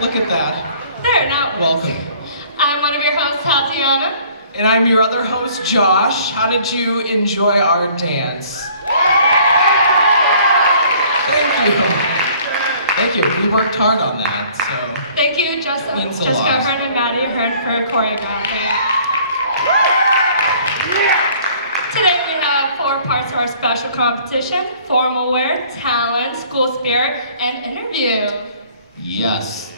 Look at that. There, now. Welcome. I'm one of your hosts, Tatiana. And I'm your other host, Josh. How did you enjoy our dance? Thank you. Thank you. We worked hard on that, so. Thank you, Jessica Hearn and Maddie Hearn for choreographing. Today we have 4 parts of our special competition: formal wear, talent, school spirit, and interview. Yes.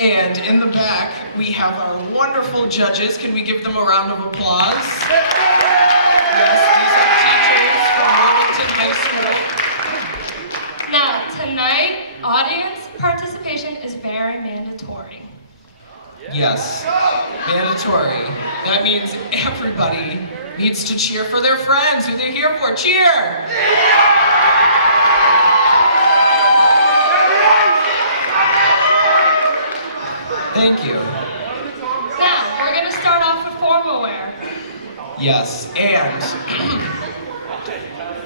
And in the back, we have our wonderful judges. Can we give them a round of applause? Yes, these are teachers from Wilmington High School. Now, tonight, audience participation is very mandatory. Yes, mandatory. That means everybody needs to cheer for their friends who they're here for. Cheer! Thank you. Now, we're going to start off with formal wear. Yes, and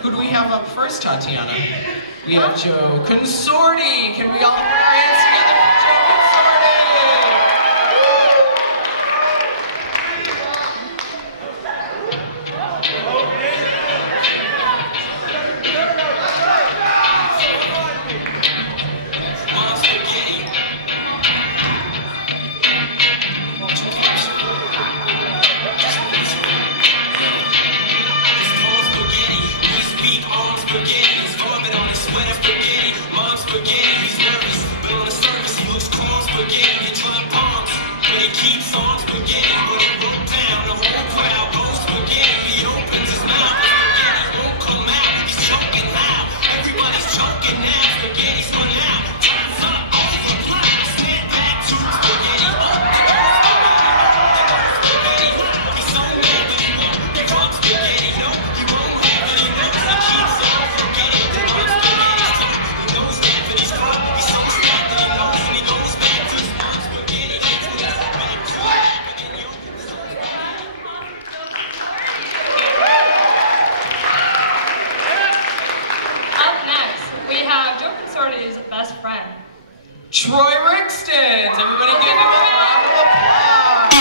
who do we have up first, Tatiana? We have Joe Consorti. Can we all put our hands together for Joe Consorti? Troy Rixtons. Everybody give him a round of applause.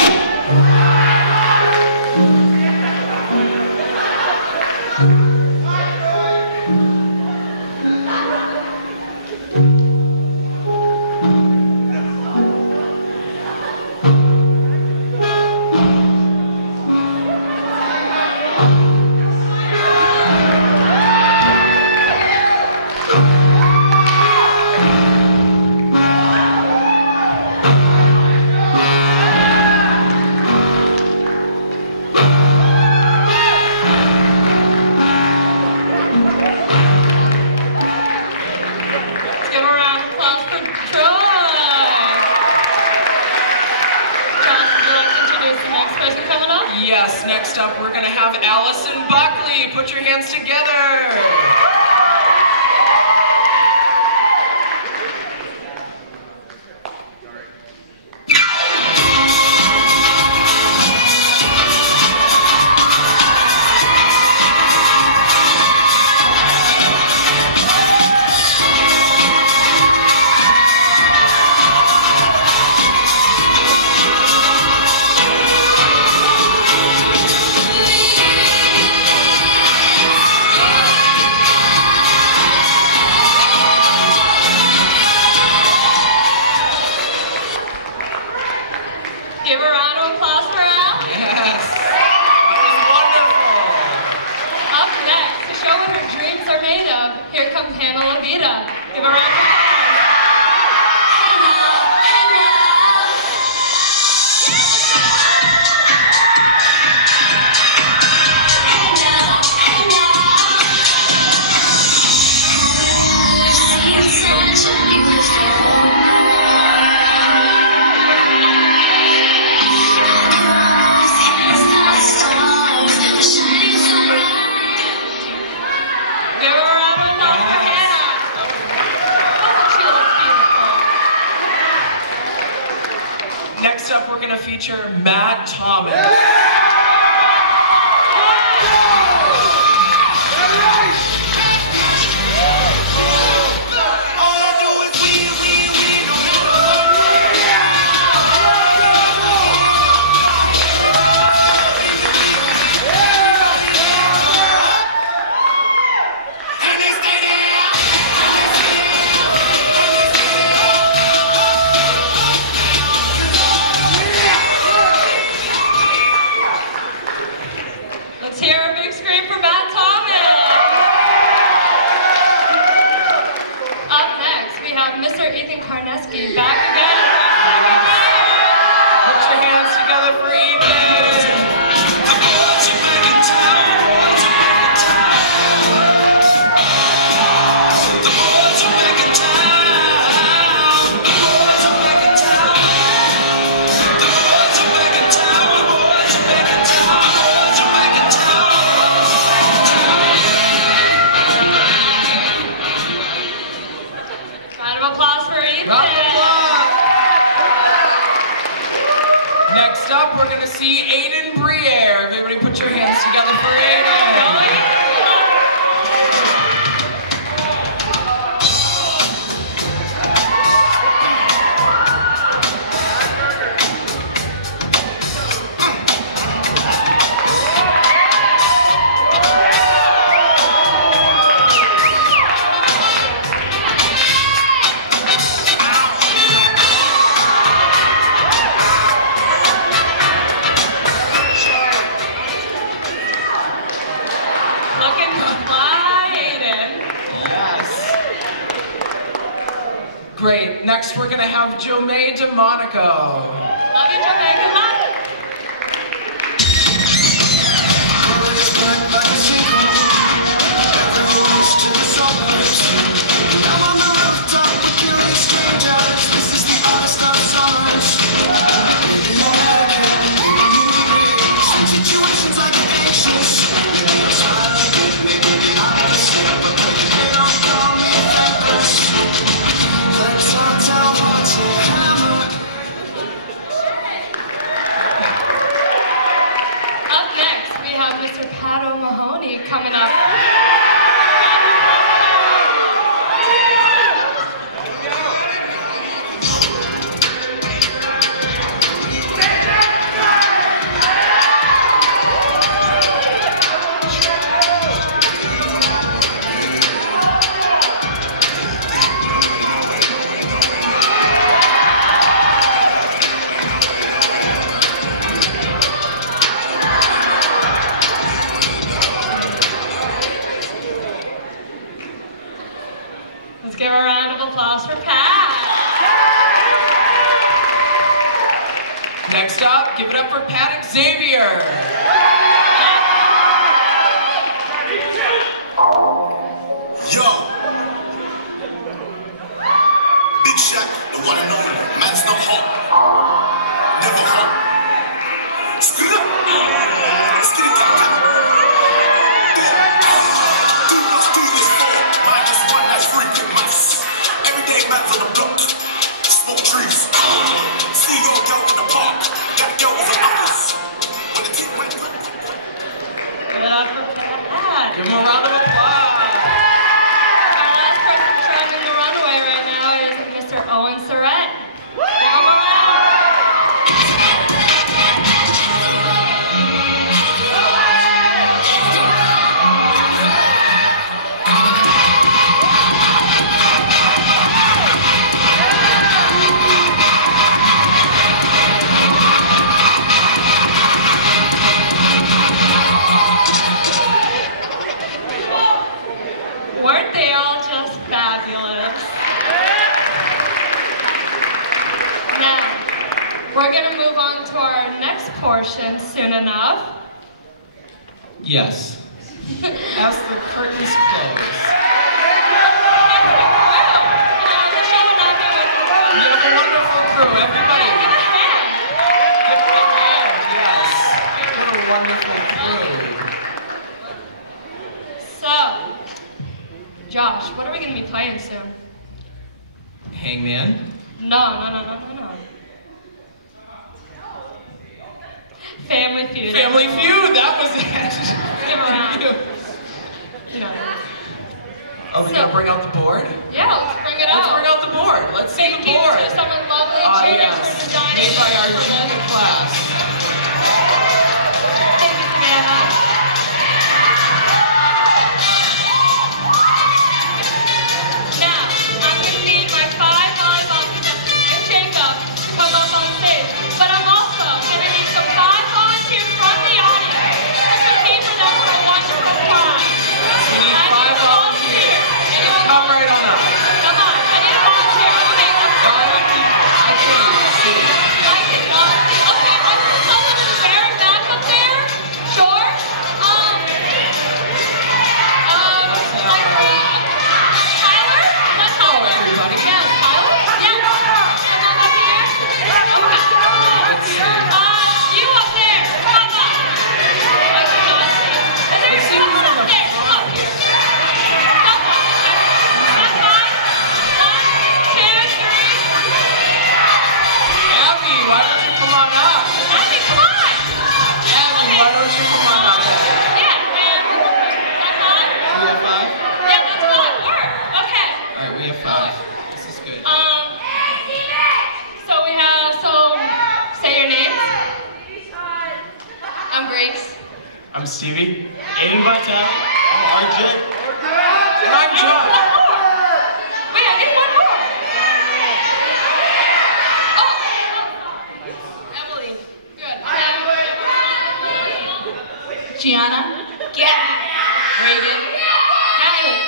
Yes, next up we're going to have Allison Buckley. Put your hands together. Give a round of applause for Al. Yes, that was wonderful. Up next, to show what her dreams are made of, here comes Hannah Levita. Give a round of applause. Next up, we're going to feature Matt Thomas. Let's hear a big scream for Matt Thomas. Up next, we have Mr. Ethan Karneski back again for a second year. Put your hands together for Ethan. Round of applause for Ethan. Round of applause. Next up, we're going to see Aiden Briere. Everybody put your hands together for Aiden. Looking to fly, Aiden. Yes. Great. Next, we're going to have Jomay DeMonico. Love you, Joe. team coming up. Let's give a round of applause for Pat. Next up, give it up for Pat Xavier. Yo! Big Shaq, the one and only. Man's not hot. Never hot. Screw up! Screw up! Do what's do this for. Minus one, that's free, quick maths. Everyday man's on the block. Smoke trees. See your girl in the park. That girl was an others. When the team went. Give it up for Pat. Give him a round of applause. Weren't they all just fabulous? Now, we're going to move on to our next portion soon enough. Yes. As the curtains close. We have a wonderful crew. Everybody. Give a hand. Give them a hand. Yes. What a wonderful crew. So, Josh, what are we going to be playing soon? Hangman. No. Family Feud. Family Feud. That was it. Give a round. You know. Are we gonna bring out the board? Yeah, let's bring it Let's out. bring out the board. Let's see Thank the you board. to some lovely juniors Yes. for designing Made by our for junior this. class. Thank you, Savannah. Now, I'm going to need my 5 volleyball contestants and Jacob to come up on stage. But I'm also going to need some 5 volunteers from the audience to compete for them for a wonderful prize. We need I 5 need a volunteer. volunteers. Come right on up. Come on, I need a volunteer. Okay, let's go. I can't even see. I can volunteer. Okay, I'm going to call it in the very back up there. Sure. Like, Tyler? That's Hello, Tyler. everybody. Yeah, Tyler? Yeah. Come on up here. Okay. You up there. Come on. I cannot see. And there's someone up there. Come on. Someone. That's fine. 1, 2, 3. Abby, why don't you come on up? Abby, come on. Abby, why don't you come on up? Yeah, and that's on. We have 5? Yeah, that's good. Work. Okay. All right, we have 5. This is good. Say your names. I'm Grace. I'm Stevie. Aiden Vitale. RJ. And I'm John. One more. Wait, I need one more. Oh. Emily. Good. Gianna. Gabby. Reagan. Natalie.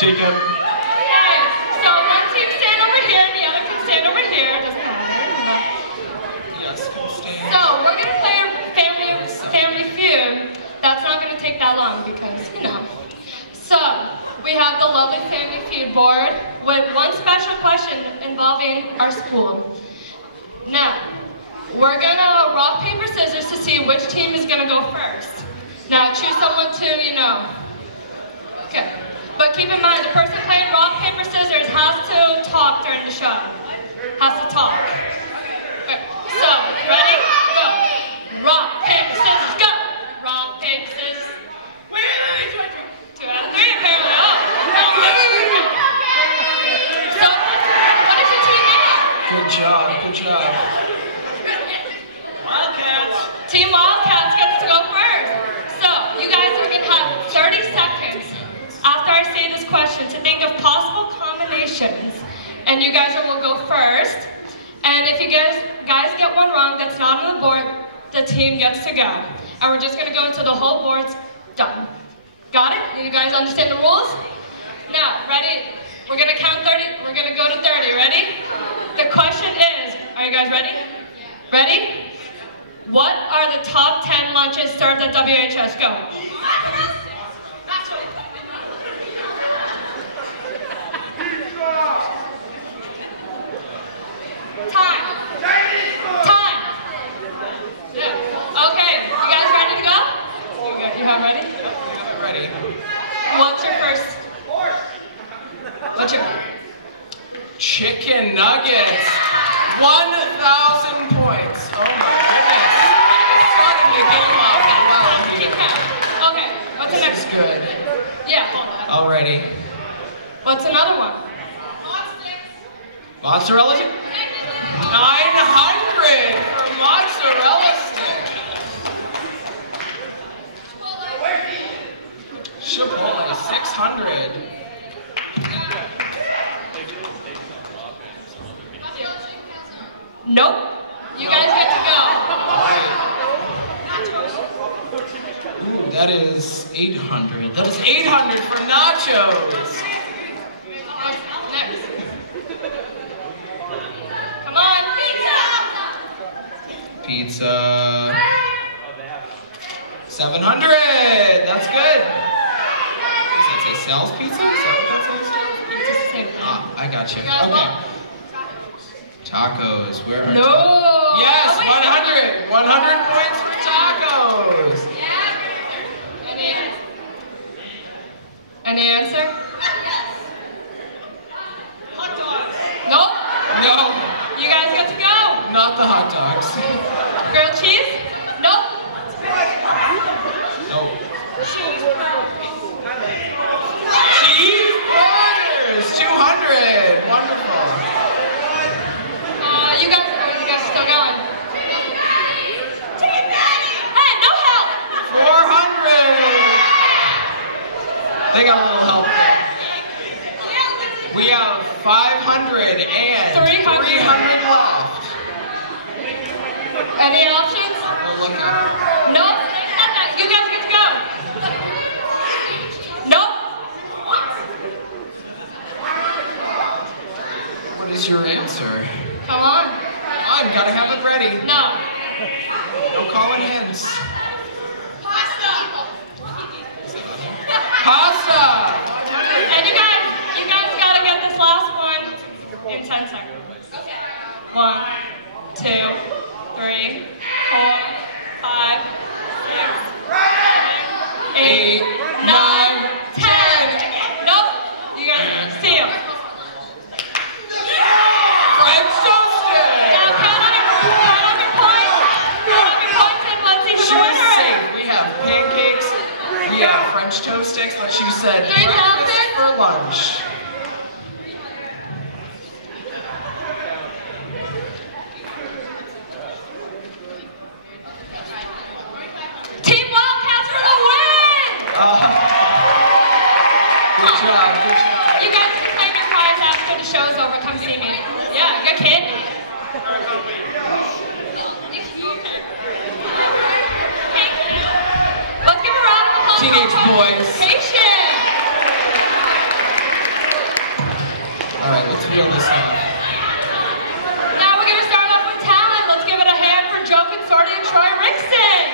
Jacob. Okay, so one team stand over here and the other can stand over here. Doesn't matter. Yes, stand. So we're gonna play a family feud. That's not gonna take that long because So we have the lovely family feud board with one special question involving our school. Now we're gonna rock paper scissors to see which team is gonna go first. Now choose someone to Okay. But keep in mind the person playing rock paper scissors has to talk during the show. Has to talk. Okay. So, ready? Go. Rock, paper, scissors, go! Rock, paper, scissors. you guys will go first. And if you guys get one wrong that's not on the board, the team gets to go. And we're just going to go until the whole board's done. Got it? You guys understand the rules? Now, ready? We're going to count 30. We're going to go to 30. Ready? The question is, are you guys ready? Ready? What are the top 10 lunches served at WHS? Go. Time. Time. Yeah. Okay. You guys ready to go? You have ready? I'm ready. What's your first? What's your? Chicken nuggets. 1,000 points. Oh my goodness. Starting to get well here. Okay. What's the next? This is good. Yeah. Alrighty. What's another one? Mozzarella stick? 900 for mozzarella stick. Chipotle, 600. Nope. You guys get to go. Ooh, that is 800. That is 800 for nachos. Next. Come on, pizza. Pizza. 700. That's good. Does that say Sal's Pizza? Is that what that says? Ah, I got you. Okay. Tacos. Where are No. tacos? Yes, Oh, wait, 100. 100 points for tacos. Any answer? Hot dogs. Nope. No, You guys get to go. not the hot dogs. Grilled cheese? Nope. No. Cheese burgers. 200. Wonderful. You guys still going. Hey, no help. 400. They got a little help there. We have 500 and 300 left. Any options? We're looking. Nope. You guys get to go. Nope. What is your answer? Come on. I've got to have it ready. No. No calling hints. Pasta. Pasta. And you guys gotta get this last one in 10 seconds. 1, 2, 3, 4, 5, 6, 7, 8, 9, 10. Nope. You guys see him. French toasted. Now count on your points. Count on your points and let's see who the She was winner is. safe. We have pancakes. We have French toast sticks, but she said 3,000? breakfast for lunch. Team Wildcats for the win! Good job. Good job. You guys can claim your prize after the show's over. Come see me. Yeah, good candy. Let's give a round of applause Teenage for boys. participation. All right, let's reel this off. Now we're going to start off with talent. Let's give it a hand for Joe Consorti and Troy Rickson.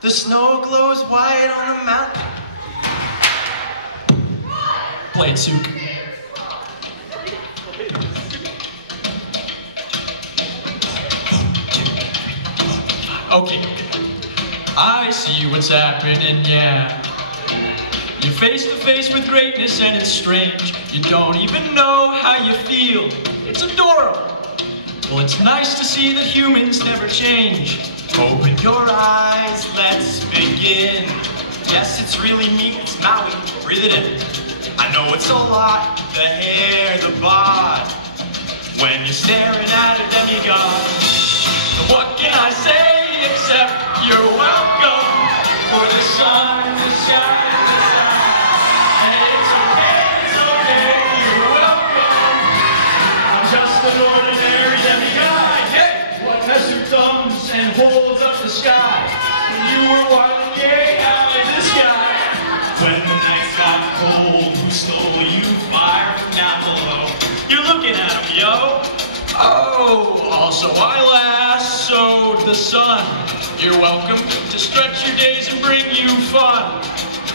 The snow glows white on the mountain. Play it, Sook. Okay. I see what's happening, yeah. You're face to face with greatness and it's strange. You don't even know how you feel. It's adorable. Well, it's nice to see that humans never change. Open your eyes, let's begin. Yes, it's really me, it's Maui. Breathe it in. I know it's a lot, the hair, the bod. When you're staring at a demigod. So what can I say except you're welcome for the sun to shine, to shine. And it's okay, you're welcome. I'm just an ordinary demigod. Hey, what has two thumbs and holds up the sky? When you were wilding gay out in the sky. When the nights got cold, who stole you fire from down below? You're looking at him, yo. Oh, also I lassoed the sun. You're welcome to stretch your days and bring you fun.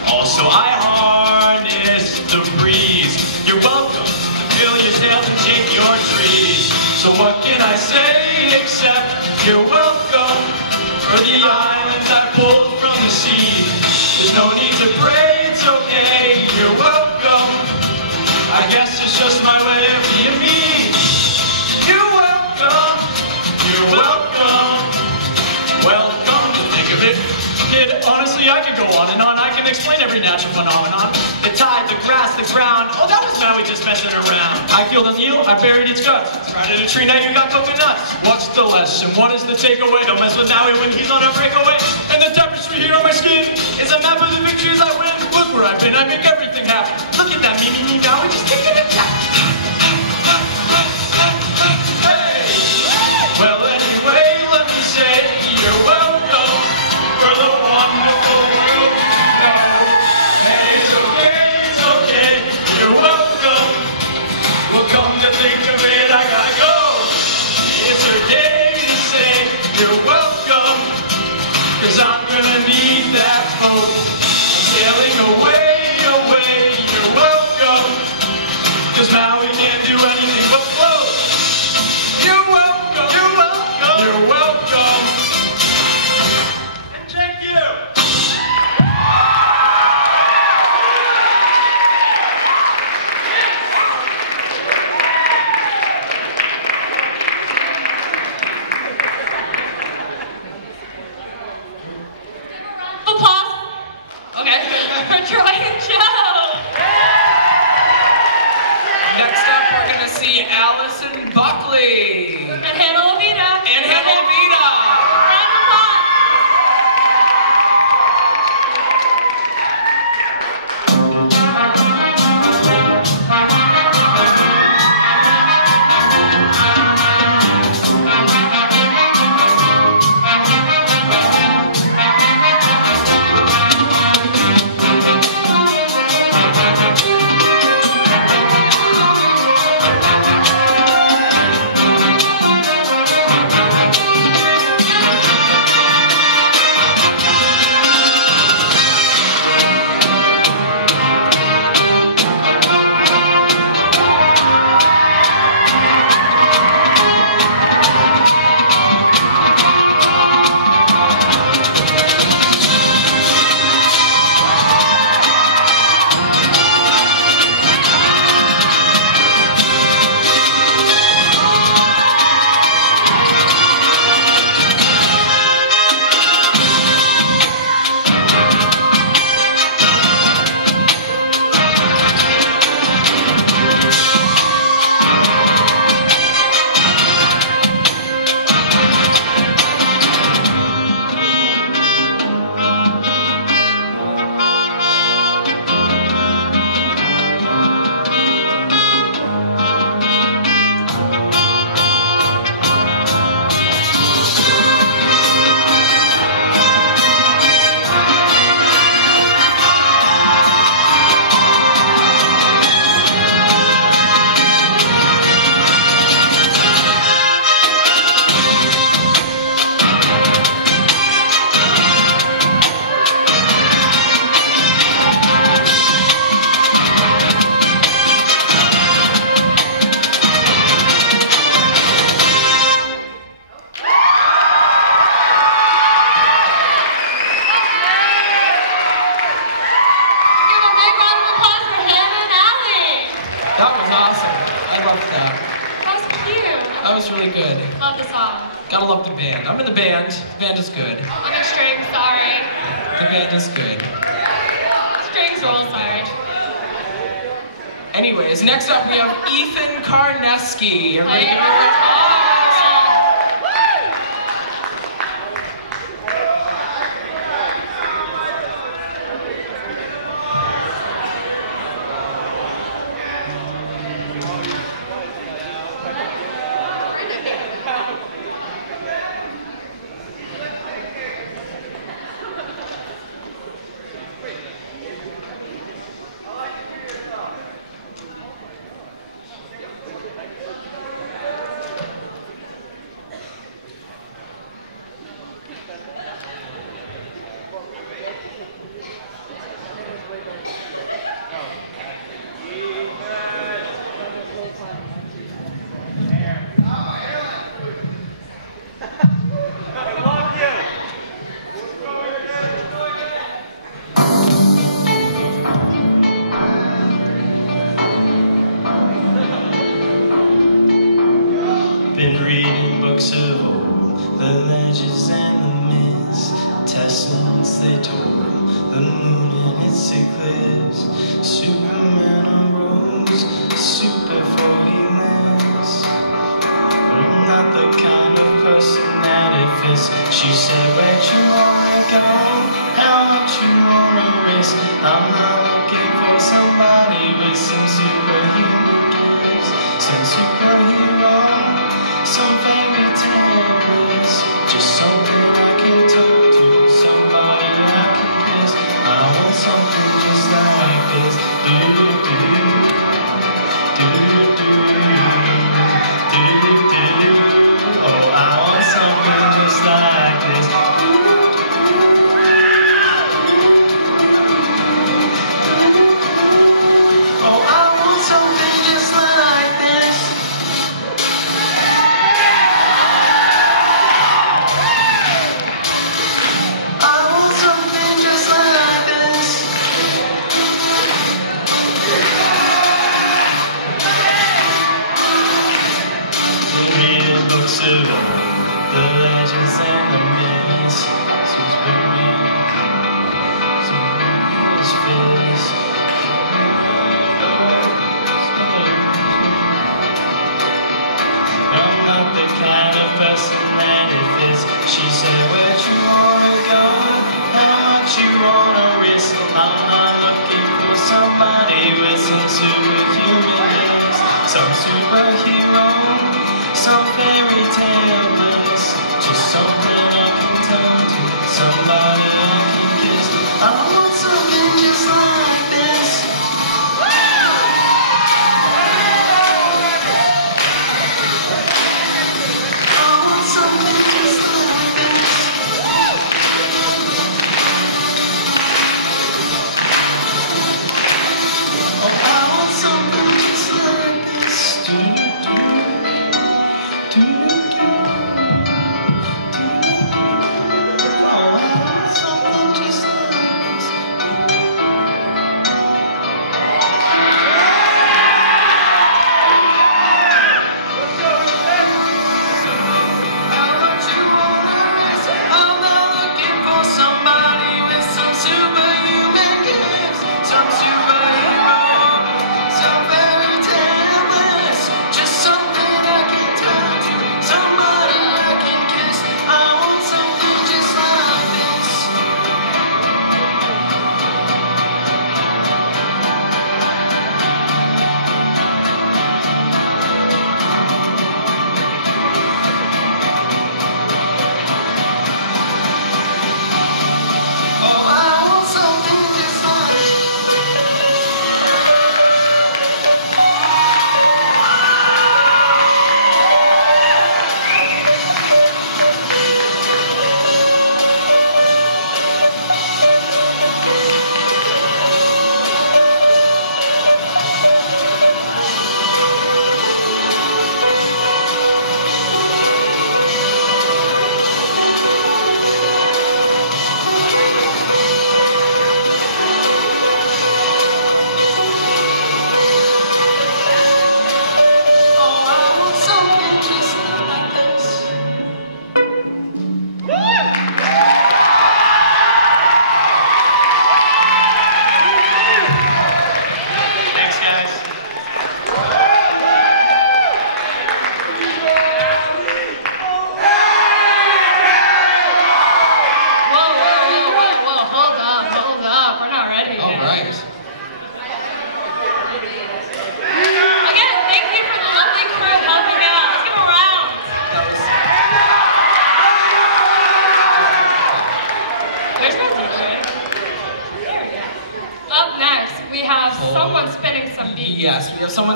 Also I harnessed the breeze. You're welcome to fill your tail and take your trees. So what can I say except you're welcome for the islands I pulled from the sea. There's no need to pray, it's okay, you're welcome. I guess it's just my way of being me. You're welcome, you're welcome. Welcome to think of it. Kid, honestly, I could go on and on. I can explain every natural phenomenon. The tide, the grass, the ground. Oh, that was Maui just messing around. I killed an eel, I buried its guts. Started a tree, now you got coconuts. What's the lesson? What is the takeaway? Don't mess with Maui when he's on a breakaway. And the tapestry here on my skin is a map of the victories I win. Look where I've been, I make everything happen. Look at that, me, Maui, just taking a tap. Hey! Well, anyway, let me say you're welcome for the wonderful world you know. Hey, it's okay, you're welcome. Well, come to think of it, I gotta go. It's a day to say you're welcome, 'cause I'm gonna need that boat. I'm sailing away, away, you're welcome, 'cause Maui can't do anything but float. You're welcome, you're welcome, you're welcome. And thank you. Applause. Okay. For Troy and Joe. Next up, we're going to see Allison Buckley. And Hannah Levita. And Hannah Levita. Round of applause. loved that. That was cute. That was really good. Love the song. Gotta love the band. I'm in the band. The band is good. I'm in strings, sorry. The band is good. Strings roll, sorry. Anyways, next up we have Ethan Karneski. Everybody Hey, give him a round of applause. Been reading books of old, the legends and the myths, testaments they told, the moon in its eclipse. Superman arose, super for he lives. But I'm not the kind of person that it fits. She said, where'd you wanna go? How much you wanna risk? I'm not looking for somebody with some superhuman gifts, some superhero. Some fairy tale bliss, just something I can talk to, somebody I can kiss. I want something just like this. Do do do do do do do do. Oh, I want something just like this. Oh, I want something just like this. The legends and the myths, Superman, his fist. I'm not the kind of person that it fits. She said, where'd you wanna go? How much you wanna risk? I'm not looking for somebody with some superhuman gifts, some superhero, some fairy tale bliss, just something I can turn to, somebody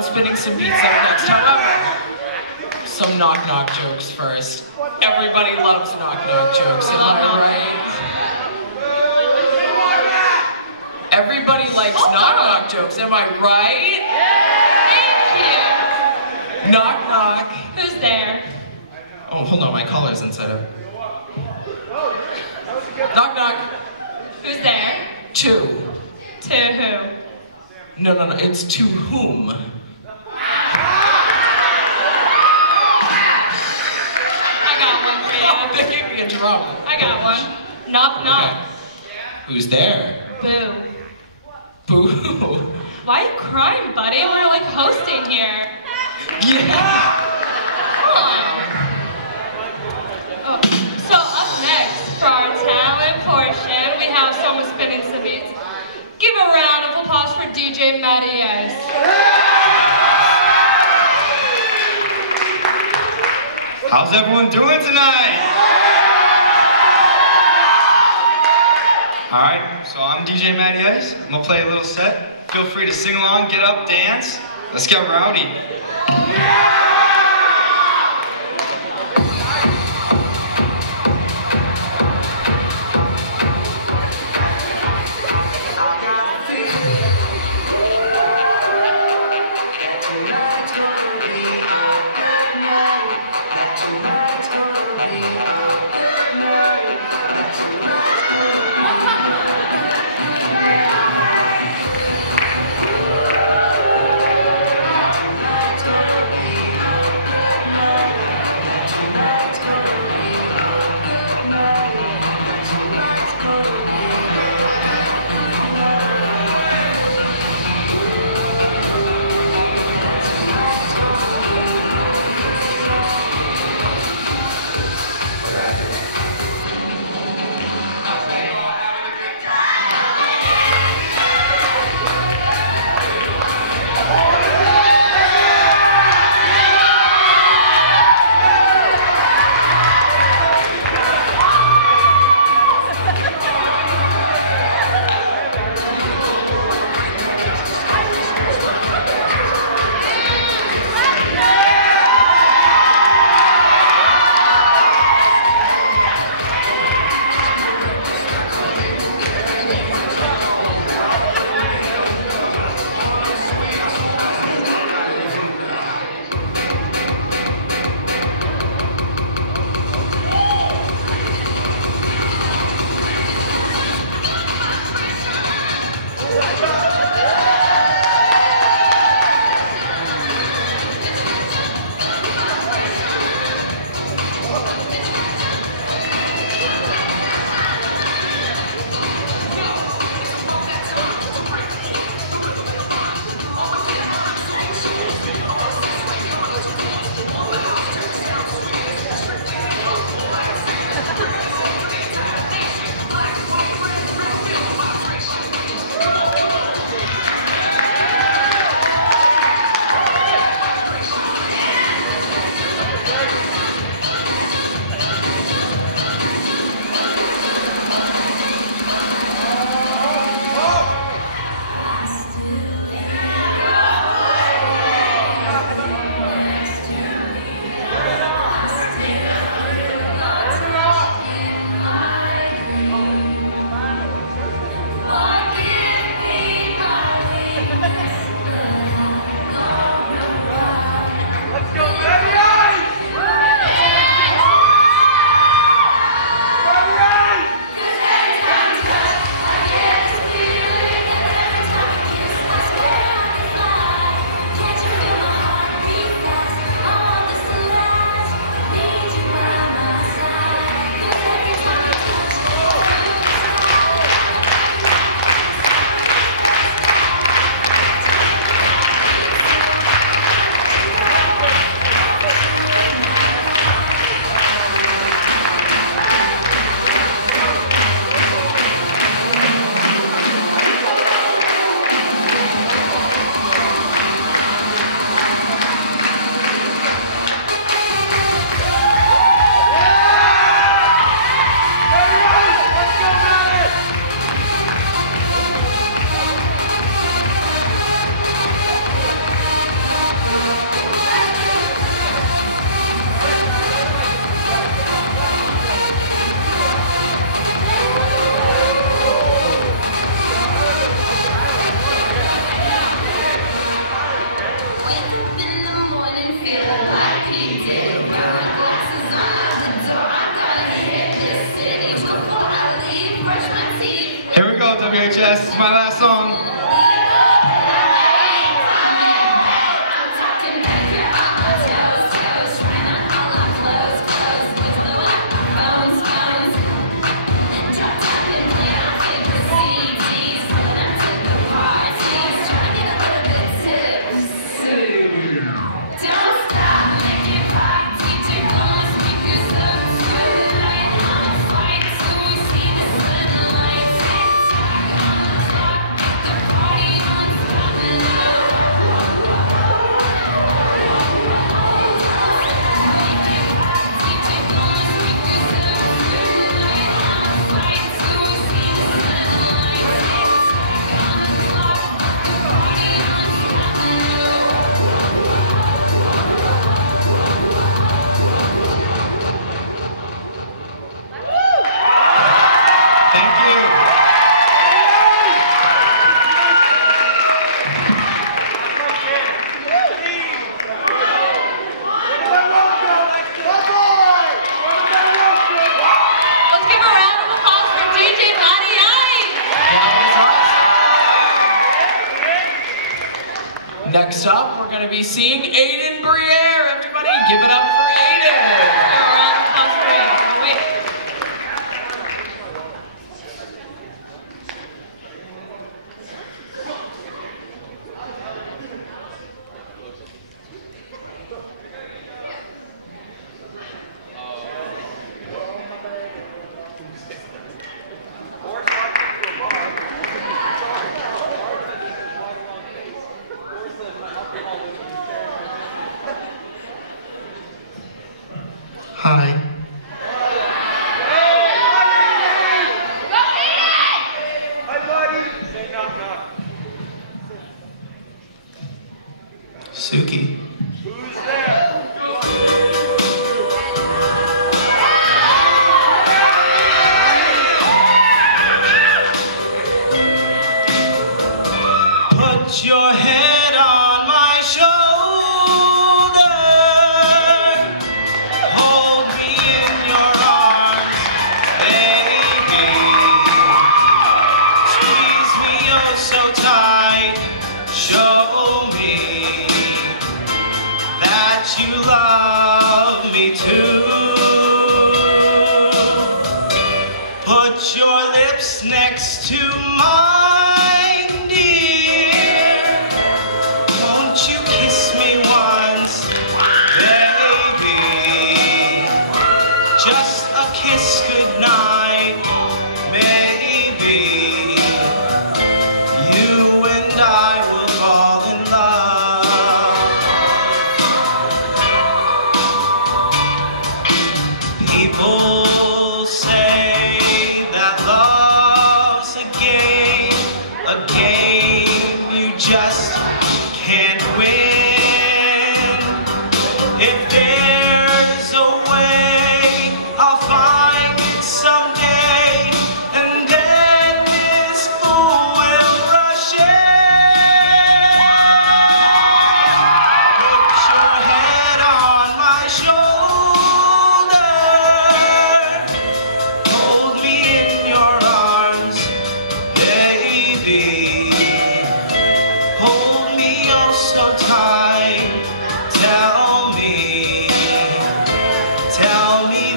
on spinning some beats up next. However, some knock-knock jokes first. Everybody loves knock-knock jokes, am I right? Everybody likes knock-knock jokes, am I right? Thank you. Knock-knock. Who's there? Oh, hold on, my collar's inside of. Knock-knock. Who's there? To. To who? No, it's to whom? I got one for you. There can't be a drum. I got one. Knock, knock. Okay. Who's there? Boo. Boo. Why are you crying, buddy? We're like hosting here. Yeah. Come on. Oh, so up next, for our talent portion, we have someone spinning some beats. Give a round of applause for DJ Mattias. How's everyone doing tonight? Alright, so I'm DJ Mattias. I'm gonna play a little set. Feel free to sing along, get up, dance. Let's get rowdy. This is my last song. Next up, we're going to be seeing Aiden Briere. Everybody, give it up for Aiden. Hi. Hi, buddy. Say knock knock. Suki. Who's there? Put your head on my shoulder. Hold me in your arms, baby. Squeeze me oh so tight. Show me that you love me too. Put your lips next to mine, dear. Won't you kiss me once, baby? Just a kiss goodnight, maybe. You and I will fall in love. People say that love's a game you just can't win. If there's a way, I'll find it someday, and then this fool will rush in. Put your head on my shoulder. Hold me in your arms, baby. Hold me oh so tight. Tell me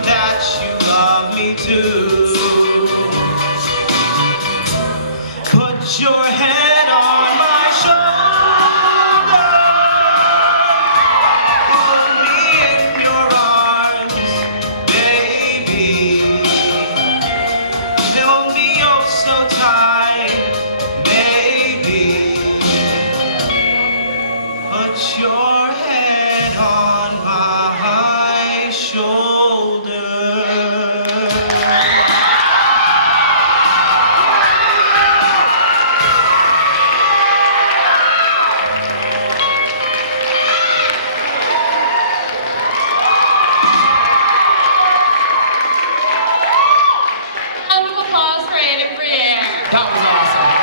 that you love me too. Put your head on my shoulder. Hold me in your arms, baby. Hold me oh so tight, baby. Put your head on my shoulder. Round of applause for Aiden Briere. That was awesome.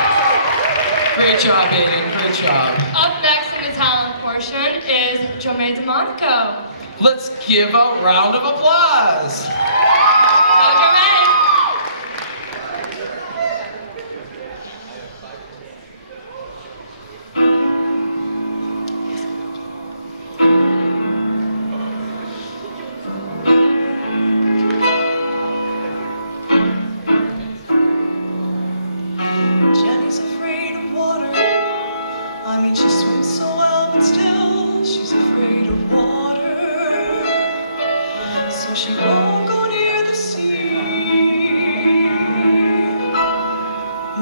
Great job, Aiden. Great job. Up next in the talent portion is Jermaine DeMonico. Let's give a round of applause. Go Jermaine. so she won't go near the sea.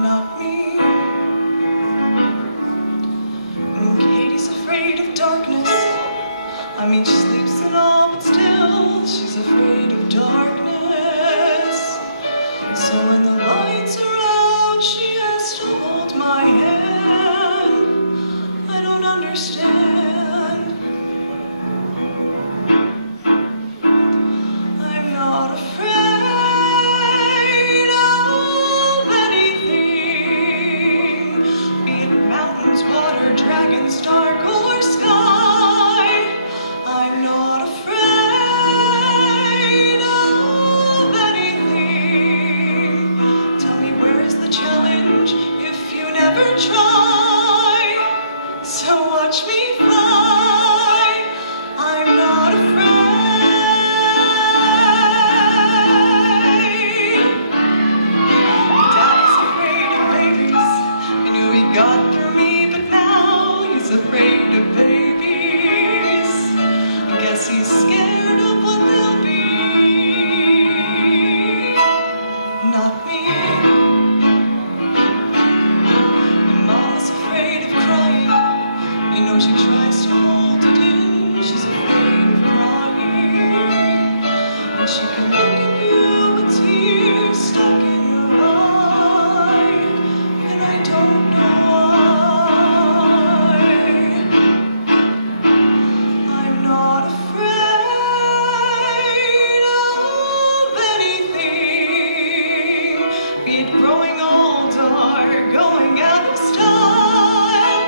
Not me. And Katie's afraid of darkness. I mean, she sleeps and all, but still she's afraid of darkness. So when the lights are out, she has to hold my hand. I don't understand. I'm not afraid of anything, be it mountains, water, dragons, dark or sky. I'm not afraid of anything. Tell me, where is the challenge if you never try? So watch me fly. I'm not afraid. Daddy's afraid of babies. I knew he got through me, but now he's afraid of babies. I guess he's scared of what they'll be. Not me. And Mama's afraid of crying. You know she tries to hold it in. She's afraid of crying. And she can look at you with tears stuck in her eye. And I don't know why. I'm not afraid of anything, be it growing old or going out of style.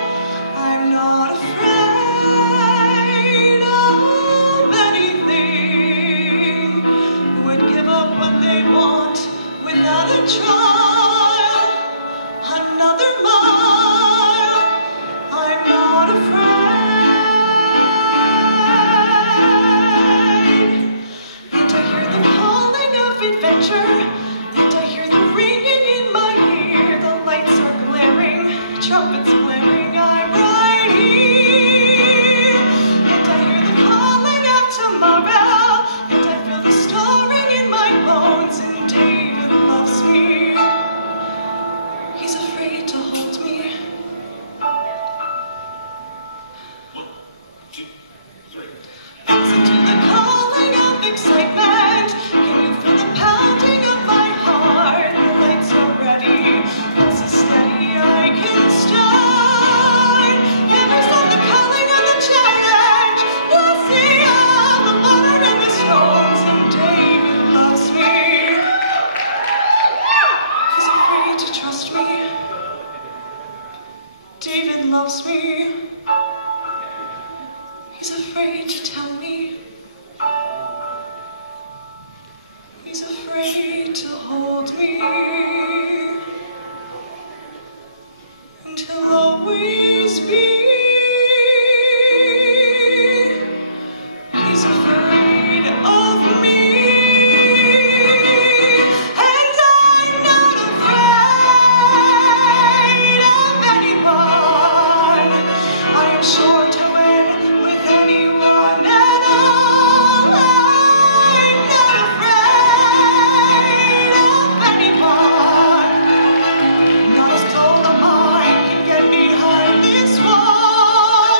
I'm not afraid of anything, who would give up what they want without a trial. Another mile. I'm not afraid. And I hear the calling of adventure, and I hear the ringing in my ear. The lights are glaring, trumpets blaring, I'm right here. And I hear the calling of tomorrow, and I feel the stirring in my bones. And David loves me. He's afraid to hold me. Listen to the calling of excitement. Can you feel the pounding of my heart? The lights are ready. Pulse is steady, I can start. Ever sound the calling of the challenge? The sea of the water and the storms. And David loves me. He's afraid to trust me. David loves me. He's afraid to tell me. He's afraid to hold me. And he'll always be. He's afraid of me. And I'm not afraid of anyone. I am sure to win with anyone at all. I'm not afraid of anyone. Not a soul of mine can get behind this wall.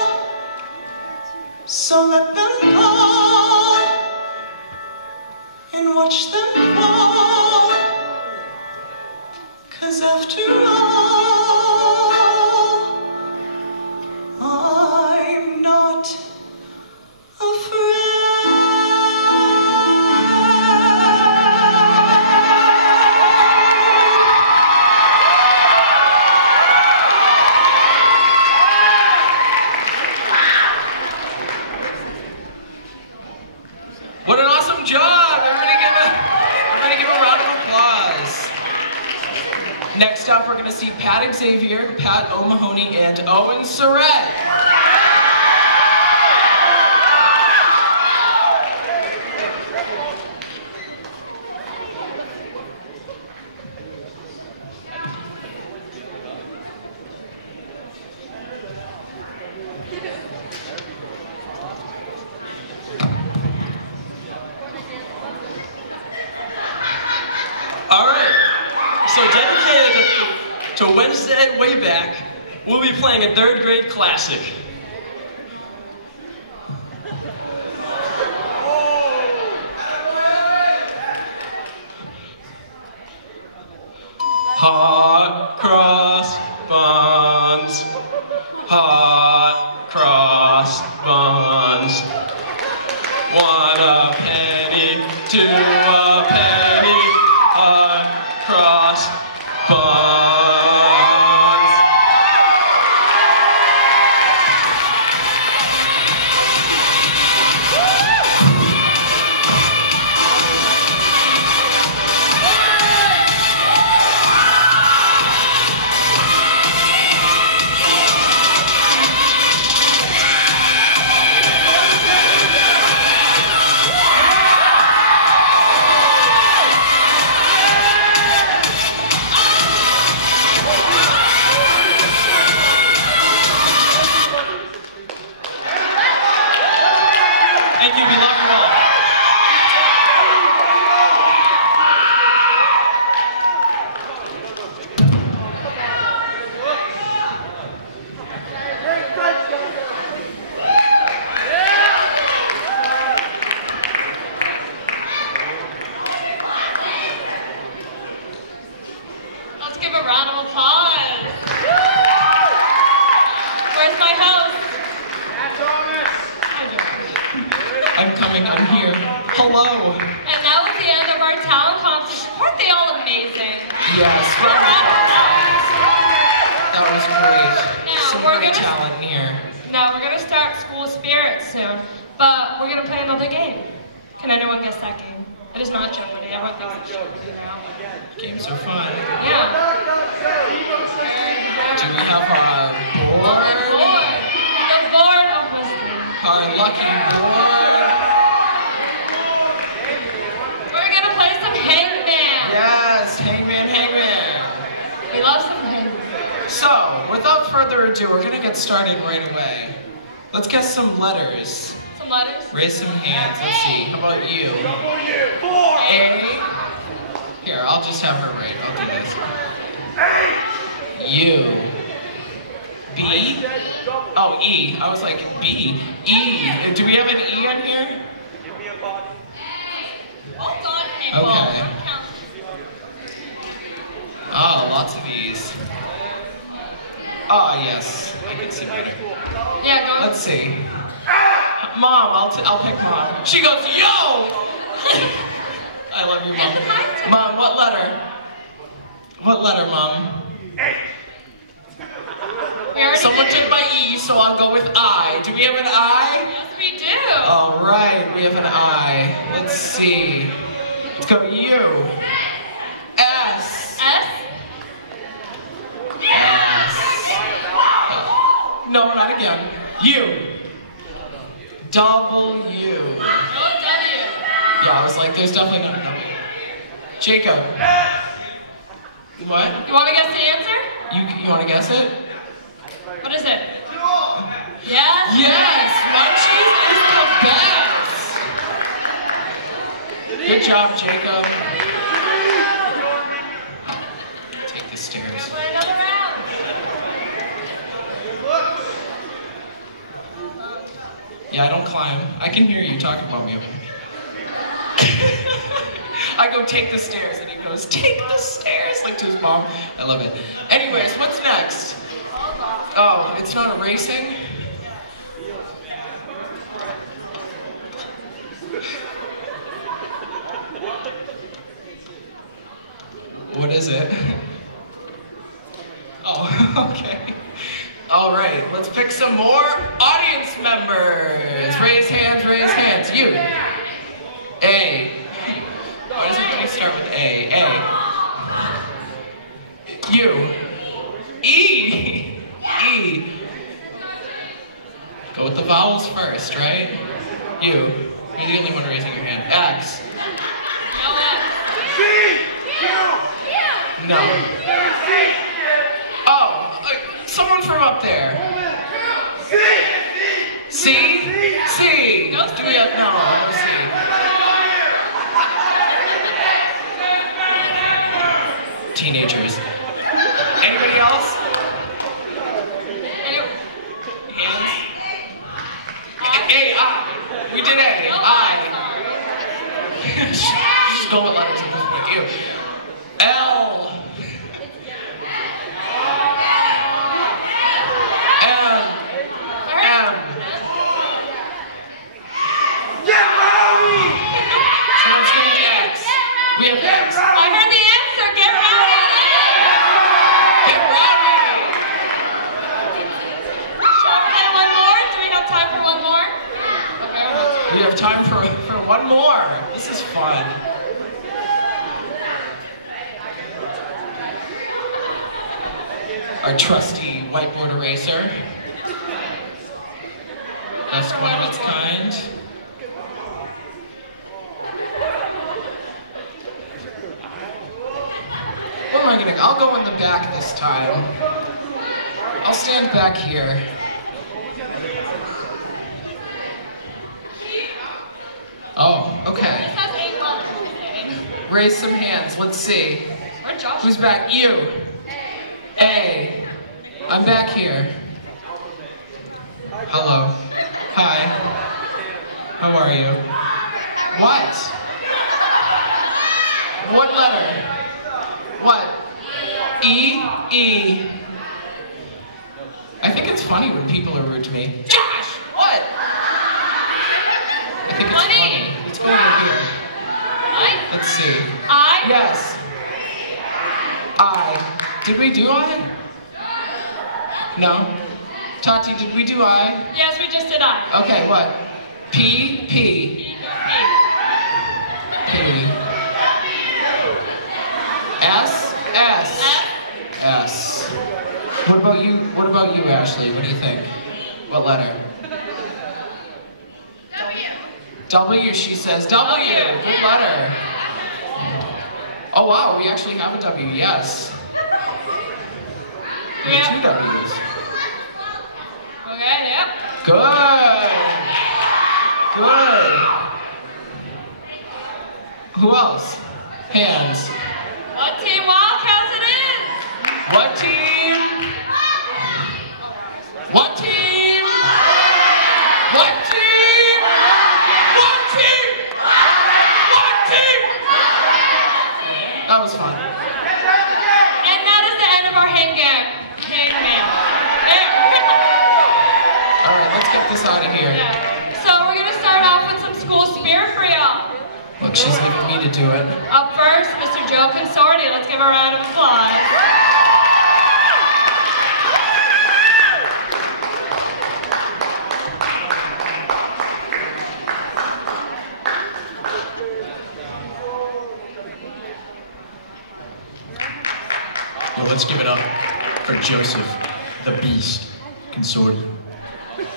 So let them call and watch them fall. 'Cause after all, I'm not What an awesome job! Everybody give a round of applause. Next up, we're going to see Pat Xavier, Pat O'Mahony, and Owen Surratt. So Wednesday, way back, we'll be playing a third grade classic. Hot cross buns, hot cross buns. 1 a penny, 2 a penny, hot cross buns. Thank you, we love you all. Let's give a round of applause. Where's my host? I'm coming, I'm here. Hello. And that was the end of our talent competition. Weren't they all amazing? Yes, that was great. Now, So we're great gonna- talent here. Now, we're going to start School Spirit soon, but we're going to play another game. Can anyone guess that game? It is not Jeopardy. Everyone thinks it's Jeopardy now. Games are fun. Yeah. Do we have our board? The board of wisdom. Our lucky board? We're going to play some Hangman. Yes, hangman, hangman. We love some Hangman. So, without further ado, we're gonna get started right away. Let's get some letters. Some letters. Raise some hands, let's see. How about you? A. Here, I'll just have her write. I'll do this. U. B. Oh, E. I was like B. E. Do we have an E on here? Hold on, people. Okay. Count. Oh, lots of E's. Oh, yes. I can see better. Yeah, go. Let's see. Mom, I'll pick Mom. She goes, yo! I love you, Mom. Mom, what letter? What letter, Mom? We already Someone did. took my E, so I'll go with I. Do we have an I? Yes, we do. All right, we have an I. Let's see. Let's go U. S. S. S. No, not again. U. W. O, W. Yeah, I was like, there's definitely not a W. Jacob. What? You want to guess the answer? You want to guess it? What is it? Yes. Yes! Munchies is the best! Good job, Jacob. Take the stairs. Play another round. Yeah, I don't climb. I can hear you talking about me. I go, take the stairs, and he goes, take the stairs, like to his mom. I love it. Anyways, what's next? Oh, it's not erasing? What is it? Oh, okay. All right, let's pick some more audience members. Raise hands, raise hands. You. A. Why does everybody start with A? A. You. E. E. Go with the vowels first, right? You. You're the only one raising your hand. X. No. Oh, someone from up there. C? C. Do we have, no, let me see. Teenagers. Anybody for one more. This is fun. Our trusty whiteboard eraser. Best one of its kind. What am I gonna? I'll go in the back this time. I'll stand back here. Oh, okay. Raise some hands. Let's see. Who's back? You. A. I'm back here. Hello. Hi. How are you? What? What letter? What? E? E. I think it's funny when people are rude to me. Josh! What? I think it's funny. Let's go over here. Let's see. I? Yes. I. Did we do I? No? Tati, did we do I? Yes, we just did I. Okay, what? P, P. P. S, S. S. What about you? What about you, Ashley? What do you think? What letter? W, she says. W, good letter. Oh wow, we actually have a W, yes. We have 2 W's. Okay, yep. Good. Good. Who else? Hands. What team Wildcats it is? What team? What team? What team? What team? What team? That was fun. And that is the end of our hangman. All right, let's get this out of here. Yeah. So we're gonna start off with some school spirit for y'all. Look, she's leaving me to do it. Up first, Mr. Joe Consorti. Let's give a round of applause. Well, let's give it up for Joseph, the Beast, Consorti.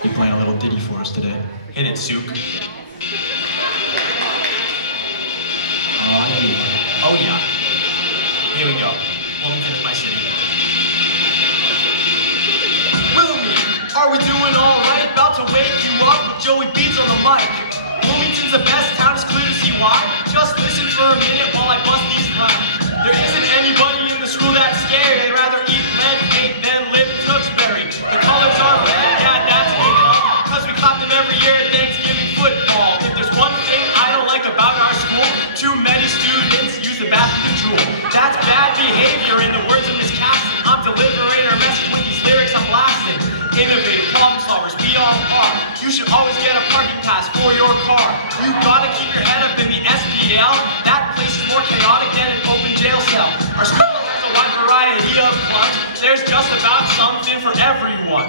You playing a little ditty for us today. Hit it, Zook. Oh yeah. Here we go. Wilmington is my city. Wilmington, are we doing all right? About to wake you up with Joey Beats on the mic. Wilmington's the best town, it's clear to see why. Just listen for a minute while I bust these rhymes. There isn't anybody in the school that's scary. They'd rather eat lead paint than live in Tewksbury. The colors are red, yeah, that's a good call. Cause we clap them every year at Thanksgiving football. If there's one thing I don't like about our school, too many students use the bathroom drool. That's bad behavior in the words of Miss Caston. I'm delivering her message with these lyrics I'm blasting. Innovative problem solvers, we all are. You should always get a parking pass for your car. You gotta keep your head up in the SPL. That place is more chaotic than an open jail cell. Our school has a wide variety of clubs. There's just about something for everyone.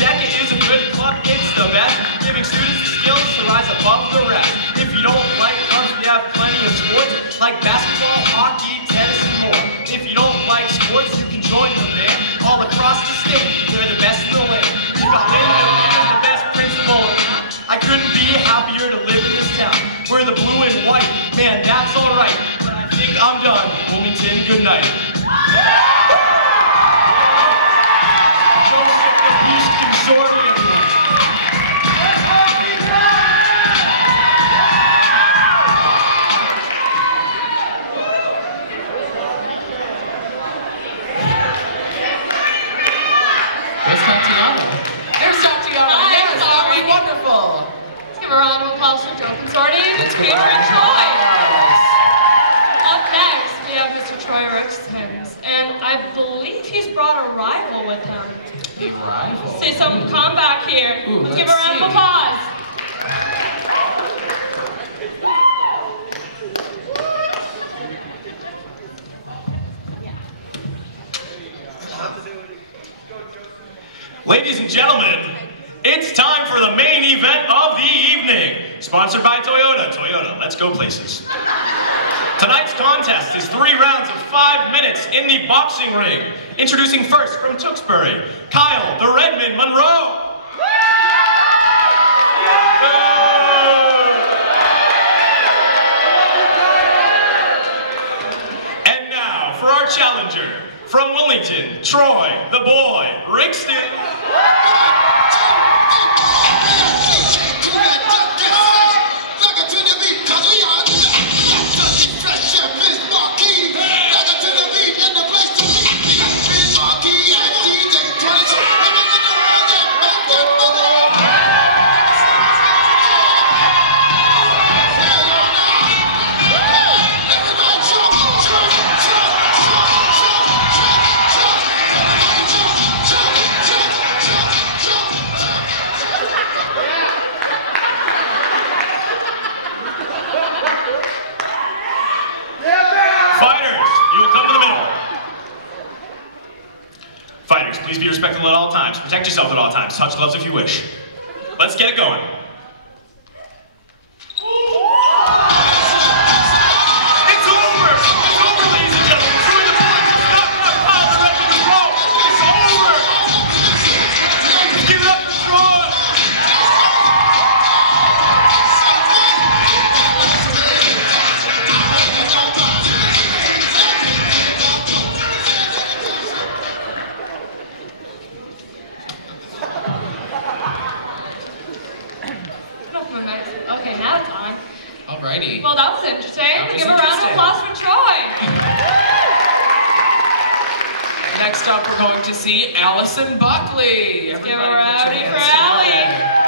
DECA is a good club, it's the best, giving students the skills to rise above the rest. If you don't like clubs, we have plenty of sports, like basketball, hockey, tennis, and more. If you don't like sports, you can join them, man. All across the state, they're the best in the land. We've got Linda, who's the best principal around. I couldn't be happier to live in this town. We're the blue and white, man, that's alright. But I think I'm done. Wilmington, good night. Joseph the Beast Consortium. Where's Tatiana? There's Tatiana. Hi, Yes, that sorry. was wonderful. Let's give a round of applause for Joe Consorti. Let's go. Featuring Troy. Up next, we have Mr. Troy Rixons, and I believe he's brought a rival with him. A rival. See some comeback here. Ooh, Let's give a let's round see. of applause. Ladies and gentlemen, it's time for the main event of the evening. sponsored by Toyota. Toyota, let's go places. Tonight's contest is 3 rounds of 5 minutes in the boxing ring. Introducing first from Tewksbury, Kyle the Redmond Monroe. And now for our challenger, from Wilmington, Troy the Boy Rixton. Fighters, please be respectful at all times. Protect yourself at all times. Touch gloves if you wish. Let's get it going. It's over! It's over, ladies and gentlemen. Troy the Boy does not knock Kyle the Redmond Monroe. It's over! Give it up for Troy! Okay, now it's on. Alrighty. Well, that was interesting. That was Give a round of interesting. applause for Troy. Next up, we're going to see Allison Buckley. Give a Everybody put your rowdy hands for Allie. together.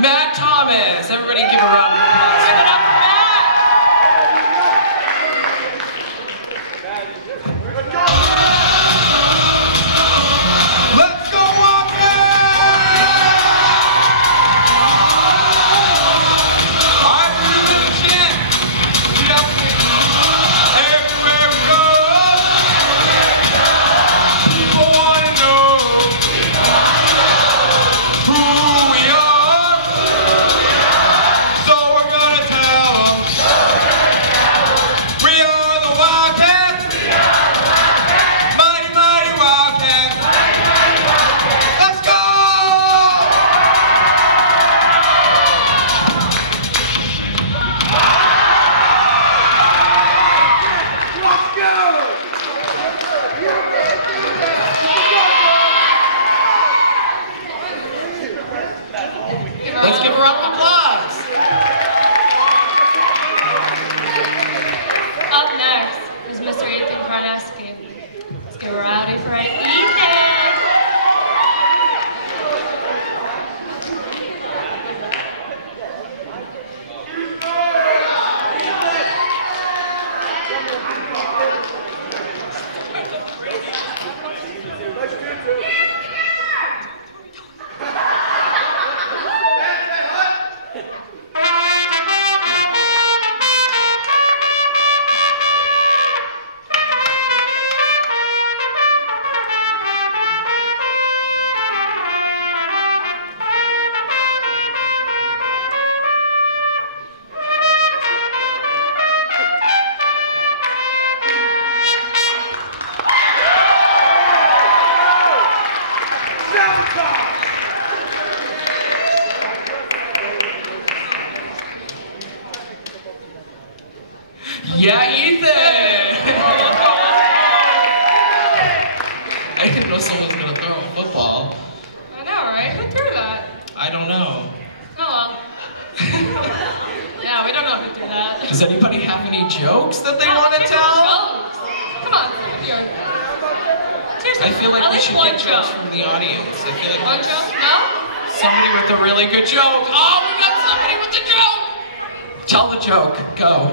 Matt Thomas. Everybody give a round of applause. Give it up for Matt. Let's go, Walker! I believe in the chant. Yep. Everywhere we go, people want to know who we are. So we're gonna tell them we are the Wildcats. Mighty, mighty Wildcats. Let's go! Let's give a round of applause. Up next is Mr. Ethan Karneski. Let's get rowdy for Ethan. Yeah, Ethan! I didn't know someone was gonna throw a football. I know, right? Who threw that? I don't know. Oh well. Yeah, we don't know who threw that. Does anybody have any jokes that they Yeah, want to let's tell? hear some jokes. Come on, here. Seriously, I feel like at we least should one get jokes joke. from the audience. I feel like One joke? No? somebody with a really good joke. Oh, we got somebody with a joke! Tell the joke. Go.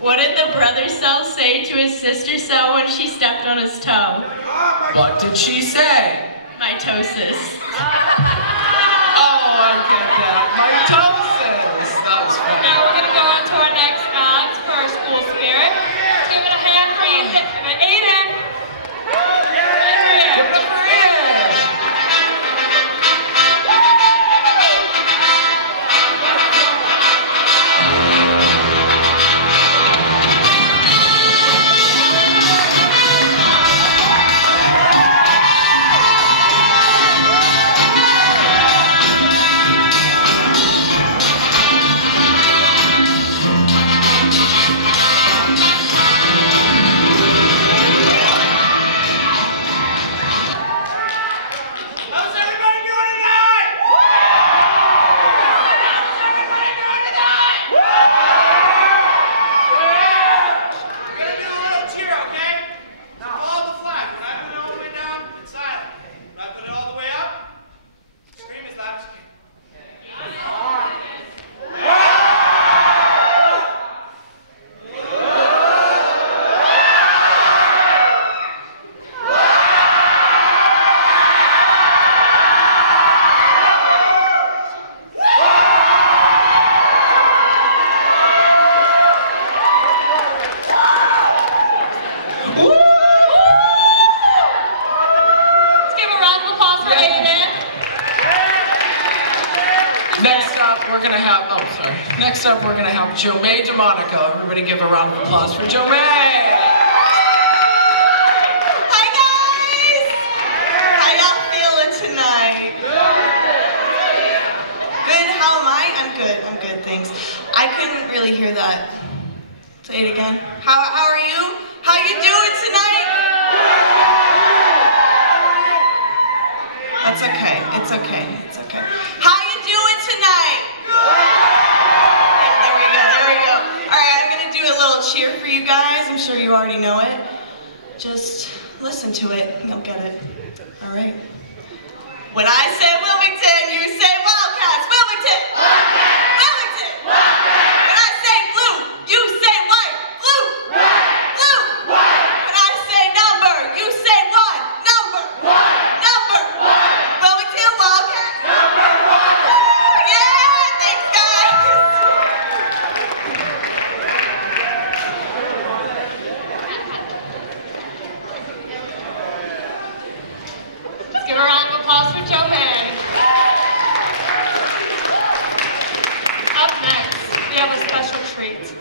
What did the brother cell say to his sister cell when she stepped on his toe? What did she say? Mitosis. Oh, I get that. Mitosis. That was funny. Now we're gonna go on to our next act for our school spirit. Let's give it a hand for Ethan. Aiden. Hand for you. Give it up for Ian. How's everybody doing tonight? How's everybody doing tonight? We're gonna do a little cheer, okay? Now follow the flag. When I put it all the way down, it's silent. When I put it all the way up, scream as loud as you can. Let's give a round of applause for Aiden. Next up, we're gonna have Jomay DeMonaco. Everybody give a round of applause for Jomay. Hi guys! How y'all feeling tonight? Good, how am I? I'm good, thanks. I couldn't really hear that. Say it again. How are you? How you doing tonight? That's okay, it's okay. How you doing tonight? There we go. Alright, I'm gonna do a little cheer for you guys. I'm sure you already know it. Just listen to it and you'll get it. Alright. When I say Wilmington, you say Wildcats. Wilmington! Wilmington. Wilmington. When I say blue, you say white. Blue. Blue. When I say number, you say one. Number. Number. Wilmington Wildcats. Yeah, thanks guys. Let's give a round of applause for Joe May. Up next, we have a special treat.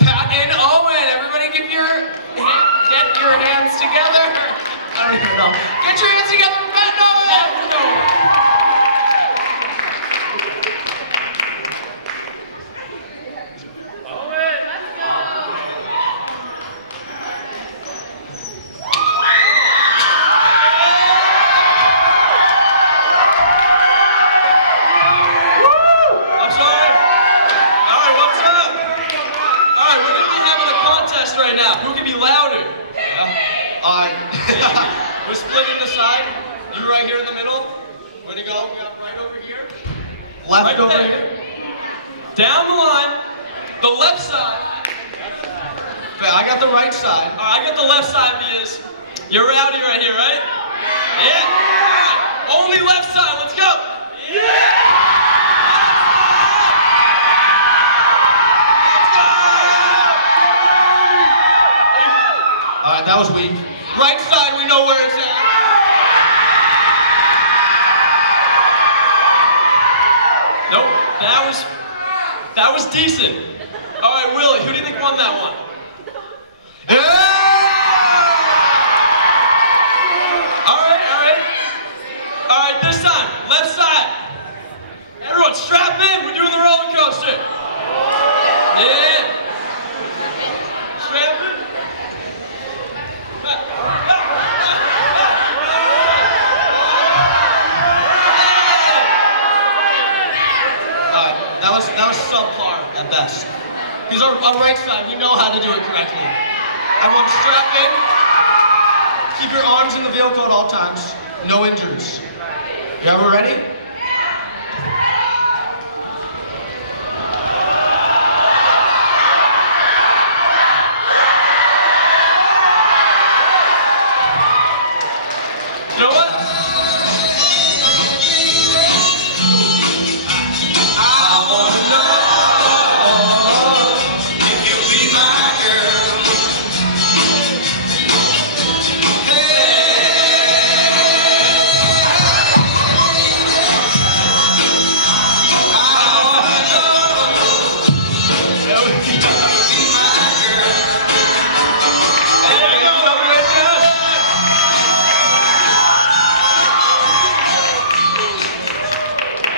Pat and Owen, everybody get your hands together. I don't even know. Get your hands together for Pat and Owen. I'm sorry. All right, what's up? All right, we're going to be having a contest right now. Who can be louder? We're splitting the side. You right here in the middle. Where to go? We got right over here. Left Right over there. here. Down the line. The left side. I got the right side. All right, I got the left side because you're rowdy right here, right? Yeah. All right. Only left side. Let's go. All right, that was weak. Right side, we know where it's at. Nope, that was decent. All right, Willie, who do you think won that one? Yeah! All right, this time, left side. Everyone, strap in. We're doing the roller coaster. Yeah. Strap in. That was subpar at best. Because our right side, we know how to do it correctly. Everyone strap in. Keep your arms in the vehicle at all times. No injuries. You ever ready? You know what?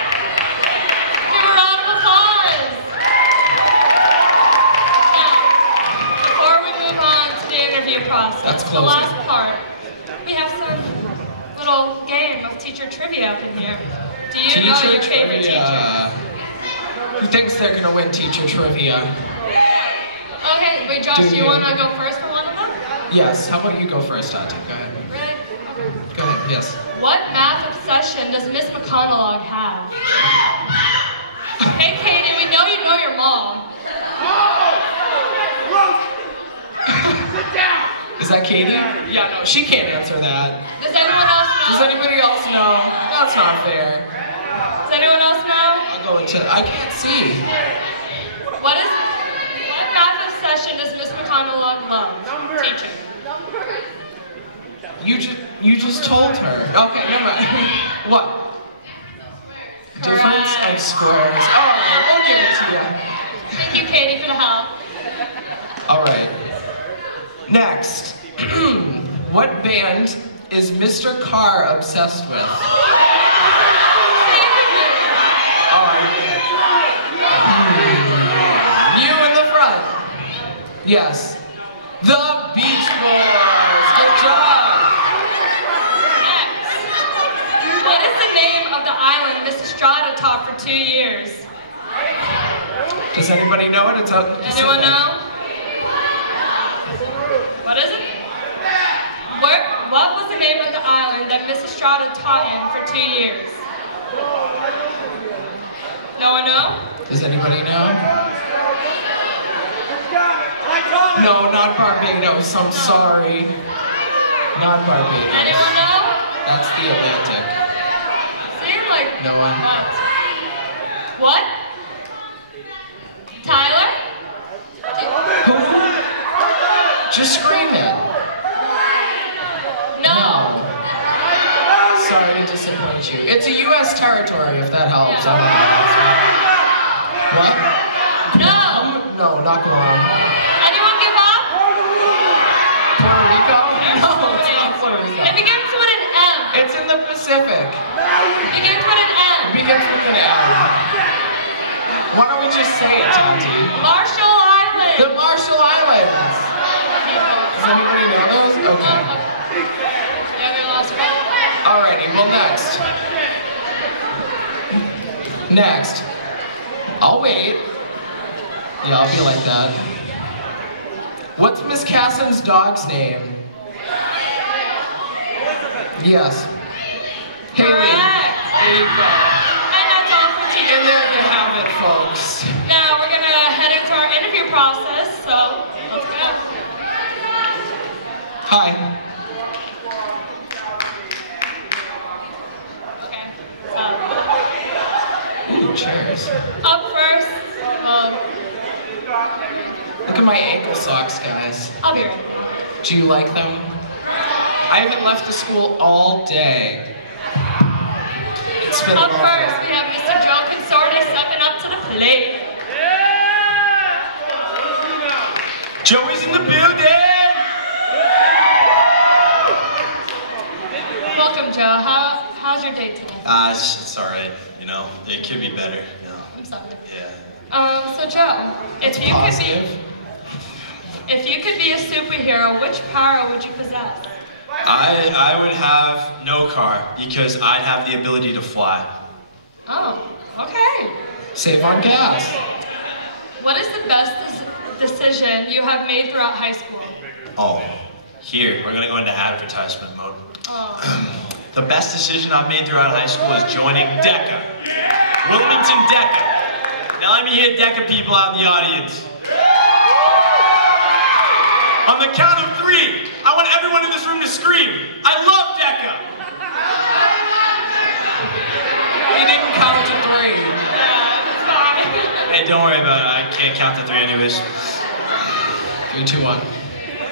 Give a round of applause. Now, before we move on to the interview process, That's the closing. last part, we have some little game of teacher trivia up in here. Do you know your favorite teacher? Who thinks they're gonna win teacher trivia? Okay, wait, Josh, Do do you you? want to go first for one of them? Yes. How about you go first, Tati? Go ahead. Really? Okay. Go ahead. Yes. What math obsession does Miss McConaughey have? Hey, Katie, we know you know your mom. Is that Katie? Yeah. No, she can't answer that. Does anyone else Does know? anybody else know? That's not fair. Does anyone else know? I'll go into. I can't see. What math obsession does Miss McConaughey love? Teaching. You just told her. Okay, never mind. What? Difference of Correct. squares. All right, we'll give it to you. Thank you, Katie, for the help. All right. Next, what band is Mr. Carr obsessed with? All right. You in the front. Yes. The Beach Boys. Good job. Next. What is the name of the island Miss Estrada taught for 2 years? Does anybody know it? It's up. Anyone know? What is it? What was the name of the island that Miss Estrada taught in for 2 years? No one know? Does anybody know? No, not Barbados. I'm sorry. Not Barbados. Anyone know? That's the Atlantic. Seem like No one. What? Tyler? Just scream it. No. Sorry to disappoint you. It's a U.S. territory, if that helps. Yeah. What? No. No, not Guam. Anyone give up? Puerto Rico? No, it's not Puerto Rico. It begins with an M. It's in the Pacific. It begins with an M. It begins with an M. Why don't we just say it, Tonti? Marshall Islands. The Marshall Islands. Does anybody know those? Okay. Yeah, we lost one. Alrighty, well next. Next. I'll wait. Yeah, I'll be like that. What's Miss Cassin's dog's name? Yes. Haley. Correct. There you go. And that's all for teachers. And there you have it, folks. Now we're gonna head into our interview process, so let's go. Hi. Okay. Ooh, chairs. Up first, Look at my ankle socks, guys. I'll be right. Do you like them? I haven't left the school all day. It's been Up lovely. first, we have Mr. Joe Consorti stepping up to the plate. Joey's in the building! Welcome, Joe. How's your day today? It's all right. You know, it could be better. You know. I'm sorry. Yeah. So Joe, if you could be a superhero, which power would you possess? I would have no car because I'd have the ability to fly. Oh, okay. Save on gas. What is the best decision you have made throughout high school? Oh, here we're gonna go into advertisement mode. Oh. The best decision I've made throughout high school is joining DECA. Wilmington DECA. Now let me hear DECA people out in the audience. On the count of 3, I want everyone in this room to scream, I love DECA! We didn't count to 3. Hey, don't worry about it, I can't count to 3 anyways. 3, 2, 1.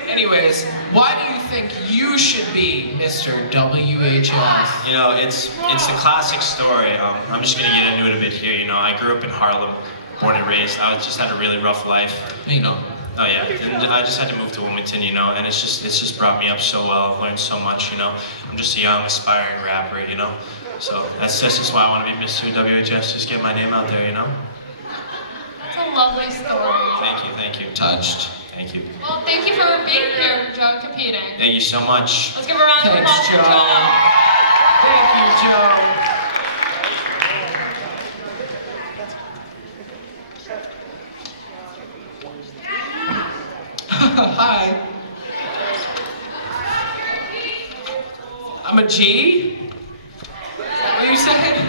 Anyways, why do you think you should be Mr. WHS? You know, it's the classic story. I'm just gonna get into it a bit here. You know, I grew up in Harlem, born and raised. I just had a really rough life. You know. Oh yeah, and I just had to move to Wilmington, you know, and it's just brought me up so well. I've learned so much, you know. I'm just a young, aspiring rapper, you know. So that's just why I want to be Mr. WHS, just get my name out there, you know. That's a lovely story. Thank you, thank you. Touched. Thank you. Well, thank you for being here, Joe, and competing. Thank you so much. Let's give a round of Thanks, applause for Joe. Joe. Thank you, Joe. Hi. I'm a G? What are you saying?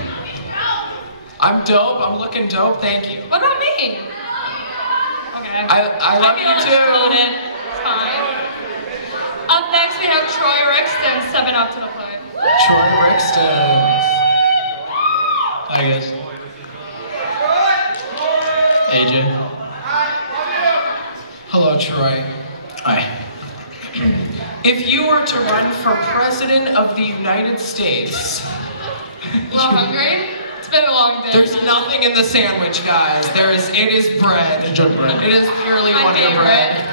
I'm dope. I'm looking dope. Thank you. What about me? Okay. I love feel you too. excluded. It's fine. Up next, we have Troy Rixton stepping up to the plate. Troy Rixton. Hi guys. AJ. Hello, Troy. Hi. If you were to run for President of the United States, A little hungry? It's been a long day. there's nothing in the sandwich, guys. It is bread. Enjoy bread. It is purely My Wonder favorite. Bread.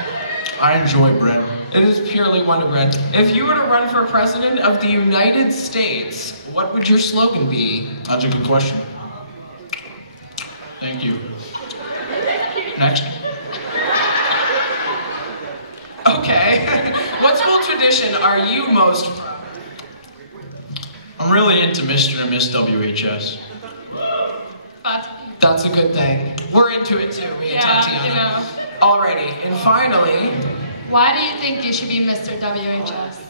I enjoy bread. It is purely Wonder Bread. If you were to run for President of the United States, what would your slogan be? That's a good question. Thank you. Next. Okay. What school tradition are you most proud of? I'm really into Mr. and Miss WHS. That's a good thing. We're into it too, me and Yeah, Tatiana. you know. Alrighty, and finally, Why do you think you should be Mr. WHS?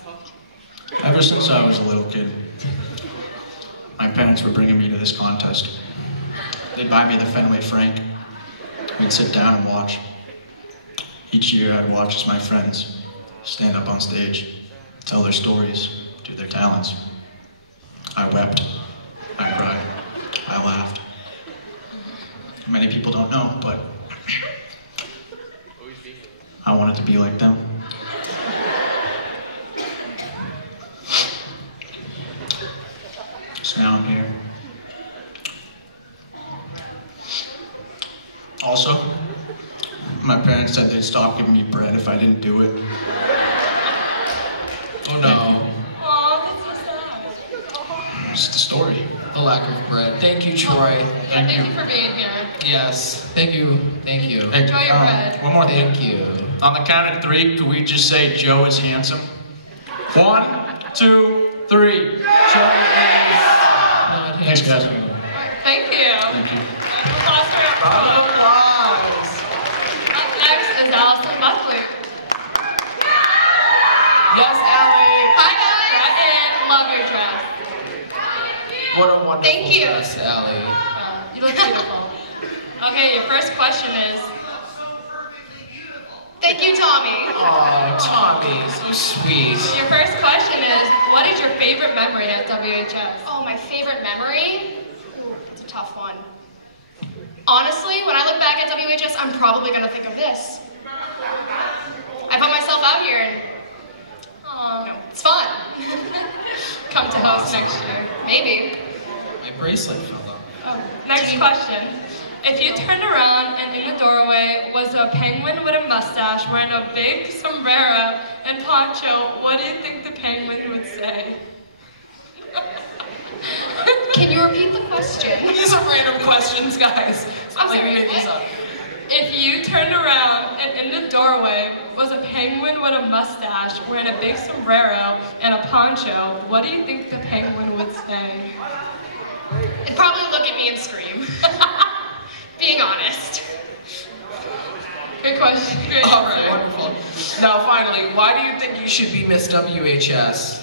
Ever since I was a little kid, my parents were bringing me to this contest. they'd buy me the Fenway Frank. We'd sit down and watch. Each year I'd watch as my friends stand up on stage, tell their stories, do their talents. I wept, I cried, I laughed. Many people don't know, but I wanted to be like them. So now I'm here. Also, my parents said they'd stop giving me bread if I didn't do it. Oh no. Aw, that's so sad. It's the story. The lack of bread. Thank you, Troy. Thank you for being here. Yes. Thank you. Thank you. Hey, Enjoy your bread. One more thing. Thank you. On the count of 3, could we just say Joe is handsome? 1, 2, 3. Troy is not Thanks, guys. handsome. Thank you. Thank you. Applause for your Round of applause. Up next is Allison Buckley. Yes, Allie. Hi guys. And love your dress. What a wonderful Thank you. dress, Allie. You look beautiful. Okay, your first question is, Thank you, Tommy. Aw, Tommy, so sweet. your first question is, what is your favorite memory at WHS? Oh, my favorite memory? It's a tough one. Honestly, when I look back at WHS, I'm probably going to think of this. I put myself out here and, Aw, you know, it's fun. come to host next year. Maybe. My bracelet fell off. Next question. If you turned around and in the doorway was a penguin with a mustache wearing a big sombrero and poncho, what do you think the penguin would say? Can you repeat the question? These are random questions, guys. I'm Like, sorry, we made these what? up. If you turned around and in the doorway was a penguin with a mustache wearing a big sombrero and a poncho, what do you think the penguin would say? It'd probably look at me and scream. Being honest. Good question. Good All answer. right, wonderful. Now, finally, why do you think you should be Miss WHS?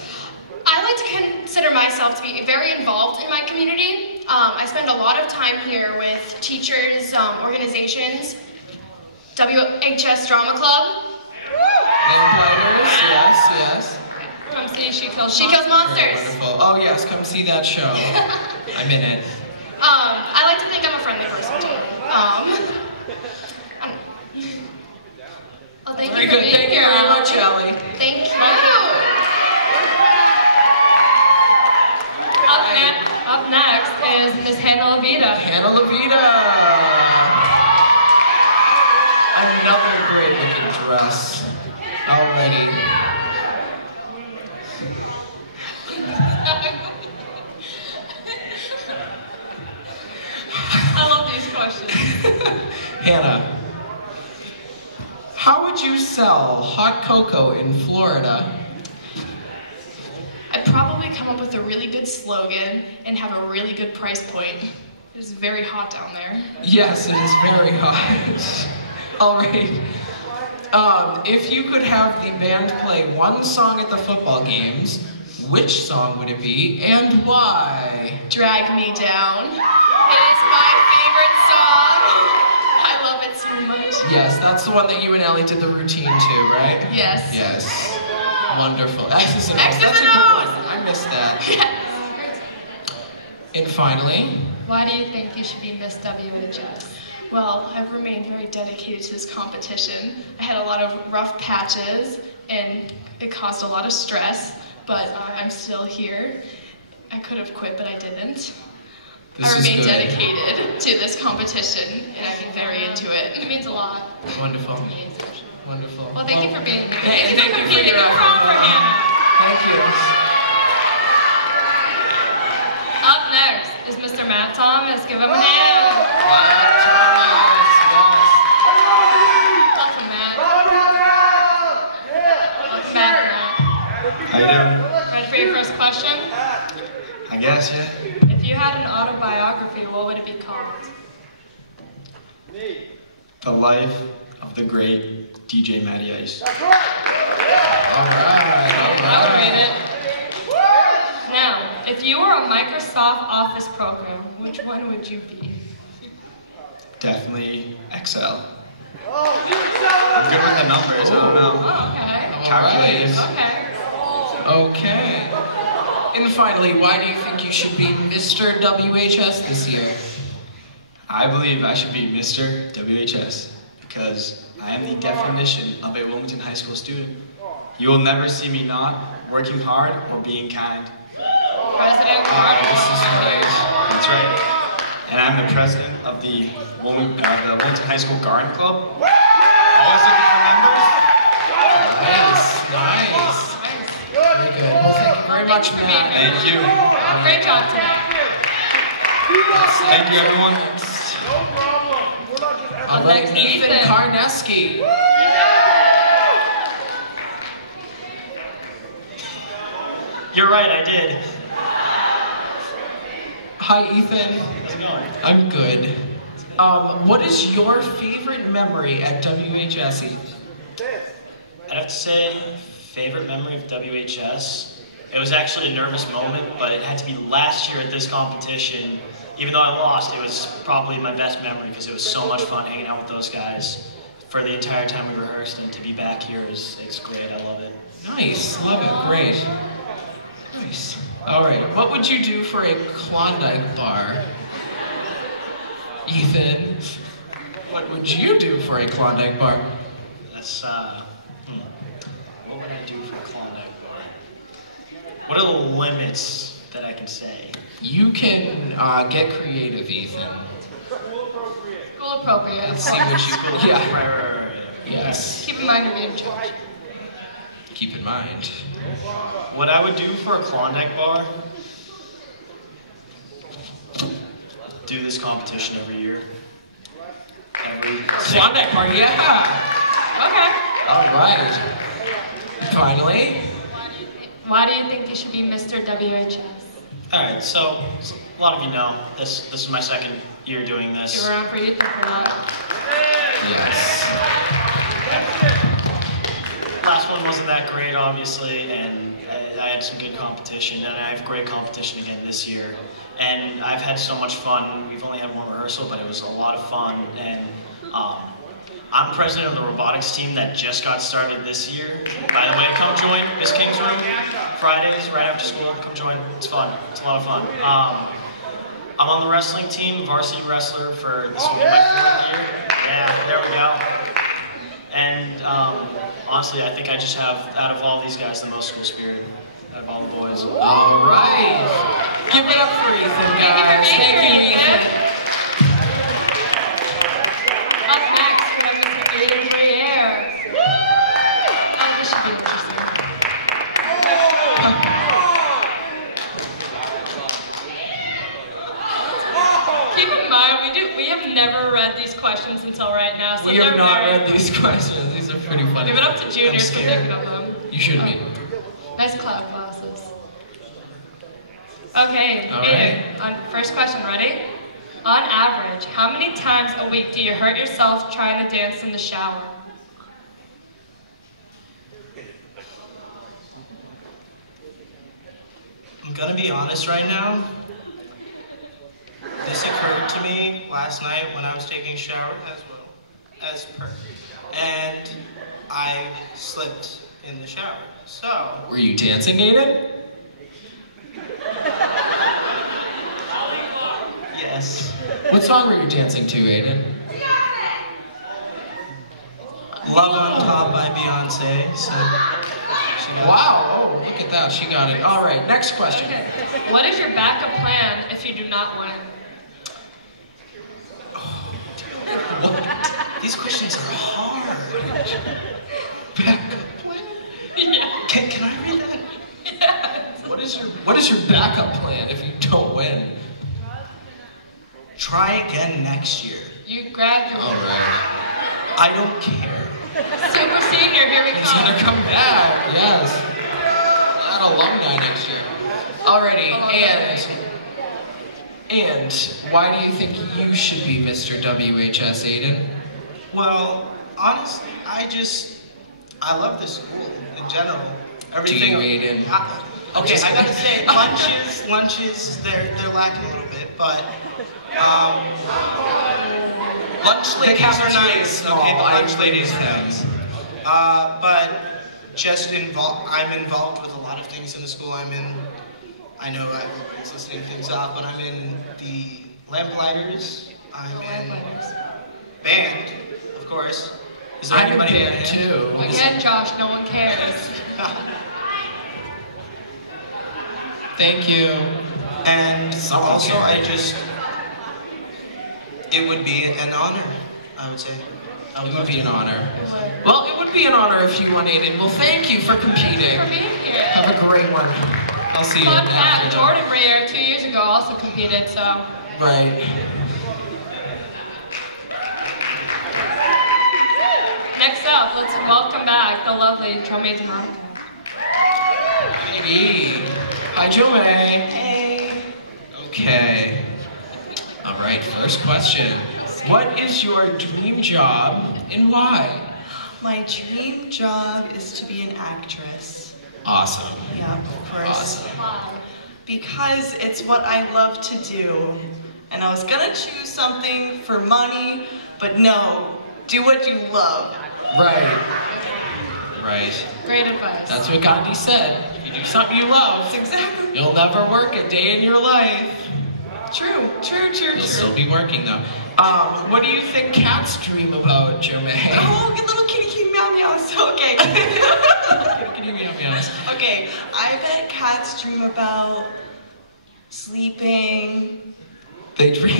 I like to consider myself to be very involved in my community. I spend a lot of time here with teachers, organizations, WHS Drama Club. Lamplighters, yes. Come see She Kills She Kills Monsters. Very Monsters. wonderful. Oh yes, come see that show. I'm in it. I like to think I'm a friendly person too. Oh, thank Very you for good. being Thank you here. very much, Allie. Thank you. Up next is Miss Hannah Levita. Hannah Levita. Another great looking dress. Already. I love these questions. Hannah, how would you sell hot cocoa in Florida? I'd probably come up with a really good slogan and have a really good price point. It's very hot down there. Yes, it is very hot. All right. If you could have the band play one song at the football games, which song would it be and why? Drag Me Down. It is my favorite song. I love it so much. Yes, that's the one that you and Ellie did the routine to, right? Yes. Yes. Wonderful. X's and O's. X's That's a and good O's. one. I missed that. Yes. And finally, Why do you think you should be Miss WHS? Well, I've remained very dedicated to this competition. I had a lot of rough patches and it caused a lot of stress, but I'm still here. I could have quit, but I didn't. this I is remain good. dedicated to this competition and I'm very into It it. means a lot. Wonderful. to me, especially. Wonderful. Well, thank you for being here. Thank Thank you for you for competing. your A crown for Hannah. Thank you. Up next is Mr. Matt Thomas. Give him a hand. Welcome, Matt. Welcome back, Matt. How you doing? Ready for your first question? I guess, yeah. If you had an autobiography, what would it be called? The life of the great DJ Matty Ice. All right. I would read it. Now, if you were a Microsoft Office program, which one would you be? Definitely XL. I'm good with the numbers, I don't know. Oh, okay. Calculators. Okay. Okay. And finally, why do you think you should be Mr. WHS this year? I believe I should be Mr. WHS because I am the definition of a Wilmington High School student. You will never see me not working hard or being kind. President This is right. That's right. And I'm the president of the Wilmington High School Garden Club. Always looking for members. Nice. Very good. Well, thank you very much, Matt. Thank you. Great job today. Thank you, everyone. All right, Next, Ethan Ethan. Karneski. You're right, I did. Hi, Ethan. How's it going? I'm good. What is your favorite memory at WHS, Ethan? I'd have to say, favorite memory of WHS. It was actually a nervous moment, but it had to be last year at this competition. Even though I lost, it was probably my best memory because it was so much fun hanging out with those guys for the entire time we rehearsed, and to be back here is great. I love it. Nice. Love it. Great. Nice. All right. What would you do for a Klondike bar? Ethan, what would you do for a Klondike bar? That's, what would I do for a Klondike bar? What are the limits that I can say? You can get creative, Ethan. School appropriate. Let's see what you. Yeah. Right. Yes. Keep in mind you're being judged. Keep in mind. What I would do for a Klondike bar, do this competition every year. Klondike bar, yeah. Okay. All right. Finally. Why do you think you should be Mr. WHS? Alright, so a lot of you know, this is my second year doing this. You're around for Ethan for that. Yes. Last one wasn't that great, obviously, and I had some good competition, and I have great competition again this year. And I've had so much fun. We've only had one rehearsal, but it was a lot of fun. And I'm president of the robotics team that just got started this year. By the way, come join Miss King's room Fridays right after school. Come join. It's fun. It's a lot of fun. I'm on the wrestling team, varsity wrestler for this will be my 4th year. Yeah, there we go. And honestly, I think I just have, out of all these guys, the most school spirit out of all the boys. All right. Give it up for Ethan, guys. Thank you, Ethan. Up next, we have Mr. Aiden Briere. Oh, this should be interesting. Keep in mind, we have never read these questions until right now, so We have not read these questions. These are pretty funny. Give it up to juniors for I'm thinking scared. of them. You should be. Nice cloud glasses. Okay, All Aiden, first question, ready? On average, how many times a week do you hurt yourself trying to dance in the shower? I'm gonna be honest right now. This occurred to me last night when I was taking a shower as per. And I slipped in the shower. So. Were you dancing, Aiden? Yes. What song were you dancing to, Aiden? Love on Top by Beyonce. So. Wow, oh, look at that, she got it. All right, next question. What is your backup plan if you do not win? What? These questions are hard. Backup plan? Yeah. Can I read that? Yes. What is your backup plan if you don't win? Try again next year. You graduate. All right. I don't care. Super senior, here we He's gonna come. come back, yes. That alumni next year. Alrighty, and why do you think you should be Mr. WHS, Aiden? Well, honestly, I love this school in general. Do you, Aiden? Okay, I gotta say, lunches, they're lacking a little bit, but Lunch ladies are cafeteria nice. is small. Okay, the lunch I ladies are understand. nice. But just I'm involved with a lot of things in the school I'm in. I know everybody's listening things off, but I'm in the Lamplighters. I'm in band, of course. Is there I'm in anybody band too. Again, Josh, no one cares. Thank you. And Someone also, cared. it would be an honor, I would say. It would be an honor. Well, it would be an honor if you won, Aiden. Well, thank you for competing. For being here. Have a great one. I'll see you Fun fact, after. Jordan Breyer 2 years ago also competed, so. Right. Next up, let's welcome back the lovely drum major Monica. Baby. Hi, Joe May. Hey. Okay. All right, first question. What is your dream job and why? My dream job is to be an actress. Awesome. Yeah, of course. Awesome. Wow. Because it's what I love to do. And I was gonna choose something for money, but no, do what you love. Right. Right. Great advice. That's what Gandhi said. If you do something you love, That's exactly you'll never work a day in your life. true. You'll still be working though. What do you think cats dream about, Joe May? Oh, good little kitty meow meows. Okay. Kitty meow meows. Okay, I bet cats dream about sleeping. They dream.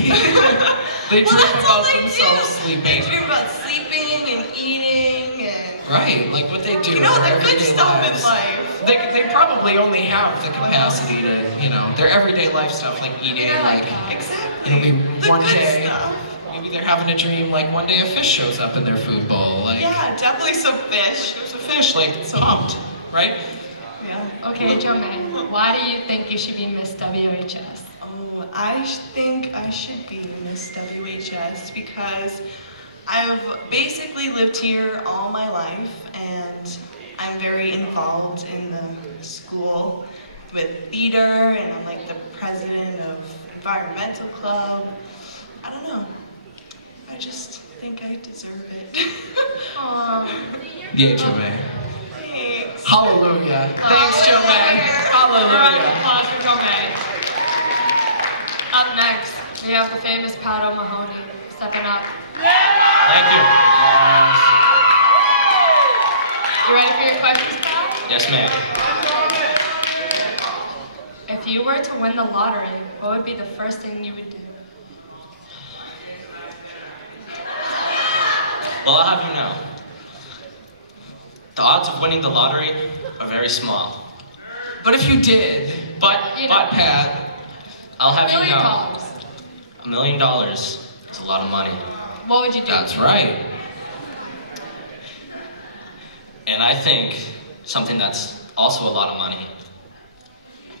They dream Well, that's all about they themselves do. They sleeping. dream about sleeping and eating and Right, like what they do you in know their the good everyday stuff lives. in life. They probably only have the capacity to, their everyday life stuff like eating, Yeah, like, Exactly. maybe The one good day, stuff. maybe they're having a dream like one day a fish shows up in their food bowl, like Yeah, definitely some fish. there's a fish, like pumped, right? Yeah. Okay, Joe May, why do you think you should be Miss WHS? Oh, I think I should be Miss WHS because I've basically lived here all my life and I'm very involved in the school with theater and I'm like the president of environmental club. I don't know. I just think I deserve it. Aww. Yeah, Joe May. Thanks. Hallelujah. Thanks, Joe May. Round of Hallelujah. applause for Joe May. Up next, we have the famous Pat O'Mahony stepping up. Thank you. You ready for your questions, Pat? Yes, ma'am. If you were to win the lottery, what would be the first thing you would do? Well, I'll have you know, the odds of winning the lottery are very small. But if you did, But Pat, I'll have $1 you million. know, $1 million is a lot of money. What would you do? that's right. And I think something that's also a lot of money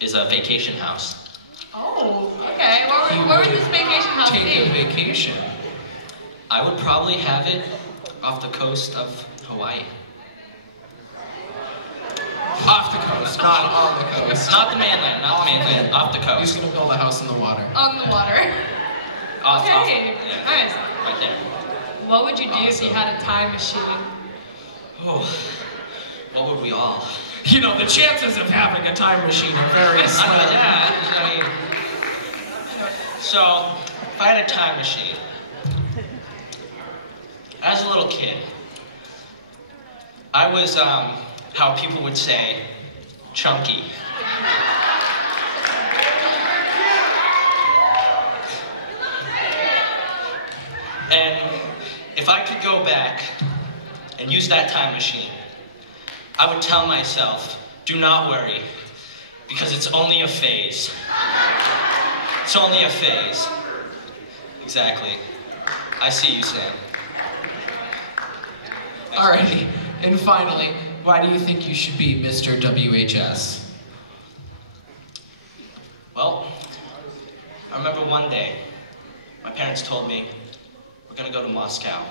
is a vacation house. Oh, okay. Where would this vacation house Take a be? vacation. I would probably have it off the coast of Hawaii. Off the coast, not on the coast. Not the mainland, off the He's coast. gonna build a house in the water. On the water. Off, Okay, yeah, nice. right there. What would you do if you Awesome. had a time machine? Oh, what would we all? The chances of having a time machine are very slim. I mean, so, if I had a time machine, as a little kid, I was, how people would say, chunky. And if I could go back and use that time machine, I would tell myself, do not worry, because it's only a phase. It's only a phase. Exactly. I see you, Sam. Alrighty, and finally, why do you think you should be Mr. WHS? Well, I remember one day, my parents told me, we're gonna go to Moscow,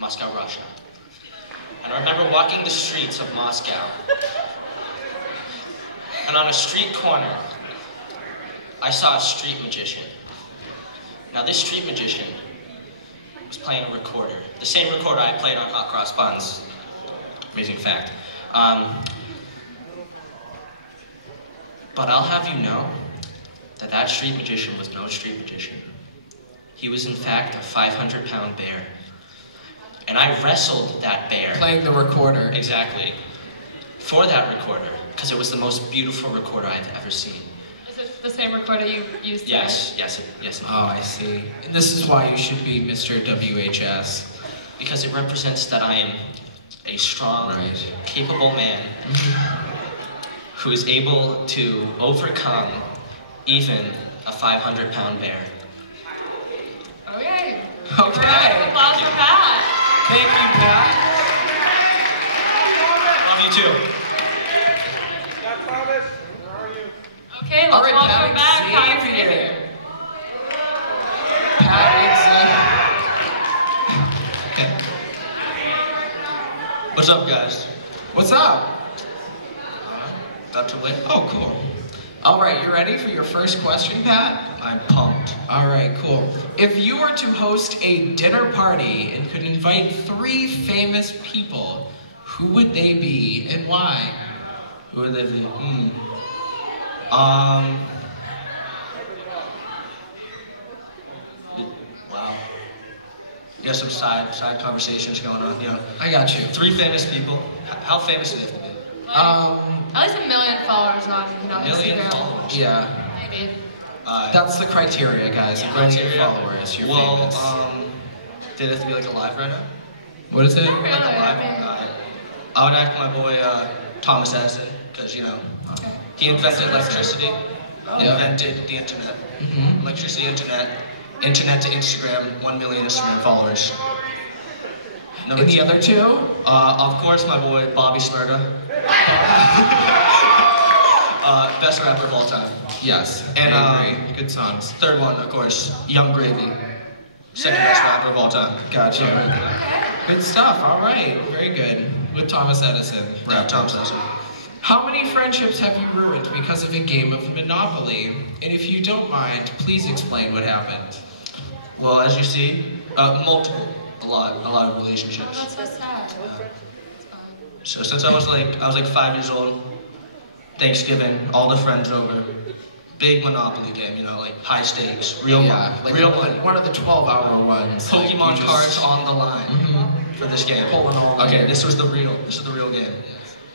Russia. And I remember walking the streets of Moscow. And on a street corner, I saw a street magician. Now this street magician was playing a recorder. The same recorder I played on Hot Cross Buns. Amazing fact. But I'll have you know that that street magician was no street magician. He was in fact a 500-pound bear. And I wrestled that bear. Playing the recorder. Exactly. For that recorder, because it was the most beautiful recorder I've ever seen. Is it the same recorder you used today? Yes. Oh, I see. And this is why you should be Mr. WHS. Because it represents that I am a strong, capable man who is able to overcome even a 500-pound bear. Okay. Okay. Round of applause for Pat. Thank you, Pat. Love you too. Okay, let's All right, welcome back Pat Xavier. Xavier. Okay. What's up, guys? What's up? About to win? Oh, cool. All right, you ready for your first question, Pat? I'm pumped. All right, cool. If you were to host a dinner party and could invite 3 famous people, who would they be and why? Who would they be? Wow. You have some side conversations going on, you know. I got you. 3 famous people. How famous do they have to be? At least 1 million followers on, Million Instagram. followers. Yeah, Maybe. that's the criteria, guys. Yeah. 1 million followers, you're famous. Did it have to be like a live right now? What is it? Not really, Like a live? I mean, I would ask my boy Thomas Edison, because, you know, he invented electricity, invented the internet. Electricity, internet to Instagram, 1 million Instagram followers. Number And the 2, other 2? of course, my boy Bobby Smurda. Best rapper of all time. Yes, And, I agree. Good songs. 3rd one, of course, Young Gravy. 2nd best rapper of all time. Got you. Good stuff, all right. Very good. With Thomas Edison. Yeah, Thomas Edison. How many friendships have you ruined because of a game of Monopoly? And if you don't mind, please explain what happened. Well, as you see, multiple. A lot of relationships. That's so sad. So since I was like 5 years old, Thanksgiving, all the friends over, big Monopoly game, you know, like high stakes, real money, like real money. one of the 12-hour ones. like Pokemon you just- cards on the line for this game. Pulling all the Okay, game. this is the real game.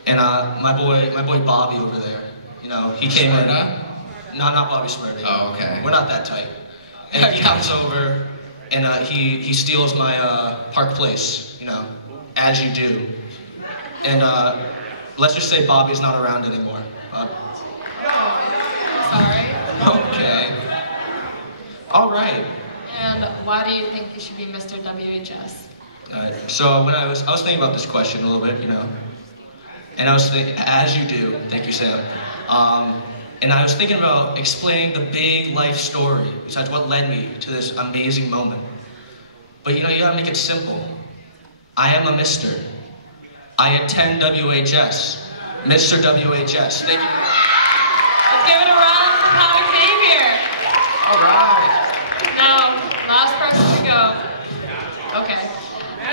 And my boy Bobby over there, you know, he came in. Smurda? No, not Bobby Smurda. Oh, okay. We're not that tight. And he comes over, and he steals my Park Place, you know, as you do. And let's just say Bobby's not around anymore. Sorry. Okay. All right. And why do you think you should be Mr. WHS? So when I was thinking about this question a little bit, you know, and I was thinking, as you do, thank you, Sam. And I was thinking about explaining the big life story, besides what led me to this amazing moment. But you know, you gotta make it simple. I am a Mr. I attend WHS. Mr. WHS. Thank you. Let's give it a round for Pat Xavier. All right. Now, last person to go. Okay.